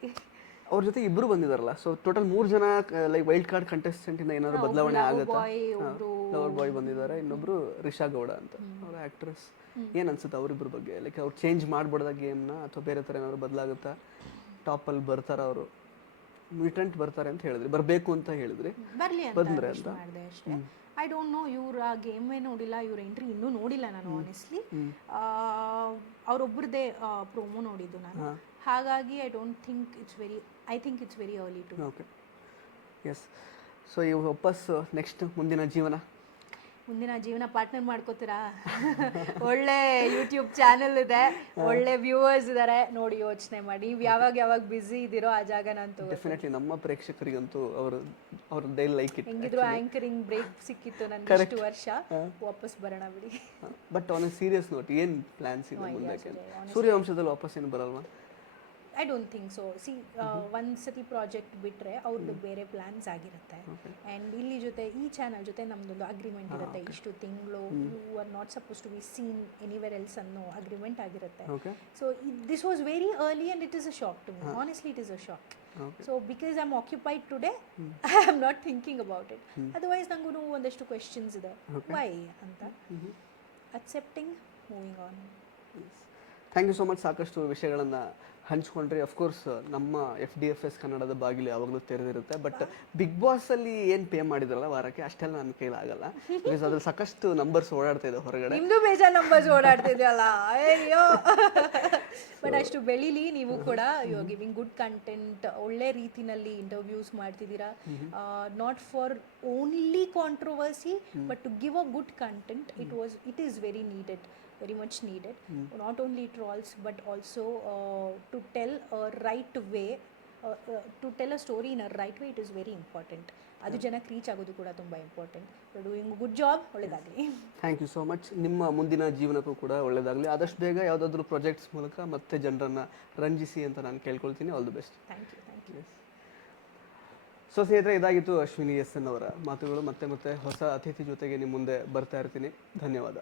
ಅವ್ರ ಜೊತೆ ಇಬ್ರು ಬಂದಿದಾರಲ್ಲ, ಸೊ ಟೋಟಲ್ 3 ಜನ ಲೈಕ್ ವೈಲ್ಡ್ ಕಾರ್ಡ್ ಕಂಟೆಸ್ಟೆಂಟ್ ಇಂದ ಏನಾದ್ರು ಬದಲಾವಣೆ ಆಗುತ್ತಾ? ಲವರ್ ಬಾಯ್ ಬಂದಿದ್ದಾರೆ, ಇನ್ನೊಬ್ರು ರಿಷಾ ಗೌಡ ಅಂತ ಅವ್ರ ಆಕ್ಟ್ರೆಸ್. ಏನ್ ಅನ್ಸುತ್ತೆ ಅವ್ರಿಬ್ರ ಬಗ್ಗೆ? ಲೈಕ್ ಅವ್ರು ಚೇಂಜ್ ಮಾಡ್ಬೋದ ಗೇಮ್ನ ಅಥವಾ ಬೇರೆ ಥರ ಏನಾದ್ರು ಬದಲಾಗುತ್ತಾ? ಟಾಪಲ್ಲಿ ಬರ್ತಾರ ಅವರು? ಮ್ಯೂಟೆಂಟ್ ಬರ್ತಾರೆ ಅಂತ ಹೇಳಿದ್ರಿ, ಬರಬೇಕು ಅಂತ ಹೇಳಿದ್ರಿ, ಬಂದ್ರೆ ಅಂತ. ಐ ಡೋಂಟ್ ನೋ, ಇವ್ರ ಆ ಗೇಮೇ ನೋಡಿಲ್ಲ, ಇವ್ರ ಎಂಟ್ರಿ ಇನ್ನೂ ನೋಡಿಲ್ಲ ನಾನು ಆನೆಸ್ಟ್ಲಿ. ಅವರೊಬ್ಬರದೇ ಪ್ರೋಮೋ ನೋಡಿದ್ದು ನಾನು, ಹಾಗಾಗಿ I don't think I think it's very early to. Okay, yes. So ಇವ್ರು ವಾಪಸ್ ನೆಕ್ಸ್ಟ್ ಮುಂದಿನ ಜೀವನ ಪಾರ್ಟ್ನರ್ ಮಾಡ್ಕೋತೀರಾ? ಒಳ್ಳೆ ಯೂಟ್ಯೂಬ್ ಚಾನೆಲ್ ಇದೆ, ಒಳ್ಳೆ ವ್ಯೂವರ್ಸ್ ಇದ್ದಾರೆ, ನೋಡಿ ಯೋಚನೆ ಮಾಡಿ. ನೀವು ಯಾವಾಗ ಬ್ಯುಸಿ ಇದ್ದೀರೋ ಆ ಜಾಗ ನಾನು ಡೆಫಿನೆಟ್ಲಿ ನಮ್ಮ ಪ್ರೇಕ್ಷಕರಿಗಂತೂ ಅವ್ರ ದೇ ಲೈಕ್ ಇಟ್. ಹೆಂಗಿದ್ರು ಆಂಕರಿಂಗ್ ಬ್ರೇಕ್ ಸಿಕ್ಕಿತ್ತು ನನಗೆ ಇಷ್ಟು ವರ್ಷ, ವಾಪಸ್ ಬರೋಣ ಬಿಡಿ. But on A serious note, ಏನು ಪ್ಲಾನ್ಸ್ ಇದೆ ಮುಂದಕ್ಕೆ? ಸೂರ್ಯವಂಶದಲ್ಲಿ ವಾಪಸ್ ಏನು ಬರಲ್ವಾ? I don't think so. ಒಂದು ಸತಿ ಪ್ರಾಜೆಕ್ಟ್ ಬಿಟ್ಟರೆ ಅವ್ರದ್ದು ಬೇರೆ ಪ್ಲ್ಯಾನ್ಸ್ ಆಗಿರುತ್ತೆ. ಆ್ಯಂಡ್ ಇಲ್ಲಿ ಜೊತೆ ಈ ಚಾನಲ್ ಜೊತೆ ನಮ್ಮದೊಂದು ಅಗ್ರಿಮೆಂಟ್ ಇರುತ್ತೆ, ಇಷ್ಟು ತಿಂಗಳು you are not supposed to be seen anywhere else ಅನ್ನೋ ಅಗ್ರಿಮೆಂಟ್ ಆಗಿರುತ್ತೆ. So this was very early and it is a shock to me. Honestly it is a shock. So because I am occupied today, I am not thinking about it. Otherwise ನನಗೂ ಒಂದಷ್ಟು questions ಇದೆ, why ಅಂತ. Accepting, moving on. Thank you so much. ಸಾಕಷ್ಟು ವಿಷಯಗಳನ್ನು ಹಂಚ್ಕೊಂಡ್ರಿ. Of course ನಮ್ಮ FDFS ಕನ್ನಡದ ಬಾಗಿಲು ಯಾವಾಗಲೂ ತೆರೆದಿರುತ್ತೆ. ಬಟ್ ಬಿಗ್ ಬಾಸಲ್ಲಿ ಏನು ಪೇ ಮಾಡಿದ್ರಲ್ಲ ವಾರಕ್ಕೆ, ಅಷ್ಟೆಲ್ಲ ನನ್ನ ಕೈಲಾಗಲ್ಲ. ಬಿಕಾಸ್ ಅದ್ರಲ್ಲಿ ಸಾಕಷ್ಟು ನಂಬರ್ಸ್ ಓಡಾಡ್ತಾ ಇದೆ ಹೊರಗಡೆ. ನಿಮ್ಮದು ಬೇಜಾರು ನಂಬರ್ಸ್ ಓಡಾಡ್ತಿದೆಯಲ್ಲ, ಅಯ್ಯೋ. ಬಟ್ ಅಷ್ಟು ಬೆಳೀಲಿ ನೀವು ಕೂಡ. You are giving good content, ಒಳ್ಳೆ ರೀತಿನಲ್ಲಿ ಇಂಟರ್ವ್ಯೂಸ್ ಮಾಡ್ತಿದ್ದೀರಾ. Not for only controversy, but to give a good content. It is very needed, very much needed. Not only trolls but also to tell a right way, to tell a story in a right way, it is very important. ಅದು ಜನಕ್ಕೆ reach ಆಗೋದು ಕೂಡ ತುಂಬ important. Doing good job. ಒಳ್ಳೆಯದಾಗಲಿ. Thank you so much. ನಿಮ್ಮ ಮುಂದಿನ ಜೀವನಕ್ಕೂ ಕೂಡ ಒಳ್ಳೆಯದಾಗಲಿ. ಆದಷ್ಟು ಬೇಗ ಯಾವುದಾದ್ರೂ ಪ್ರಾಜೆಕ್ಟ್ಸ್ ಮೂಲಕ ಮತ್ತೆ ಜನರನ್ನು ರಂಜಿಸಿ ಅಂತ ನಾನು ಕೇಳ್ಕೊಳ್ತೀನಿ. All the best. Thank you. So ಸ್ನೇಹಿತರೆ, ಇದಾಗಿತ್ತು ಅಶ್ವಿನಿ SN ಅವರ ಮಾತುಗಳು. ಮತ್ತೆ ಹೊಸ ಅತಿಥಿ ಜೊತೆಗೆ ನಿಮ್ಮ ಮುಂದೆ ಬರ್ತಾ ಇರ್ತೀನಿ. ಧನ್ಯವಾದ.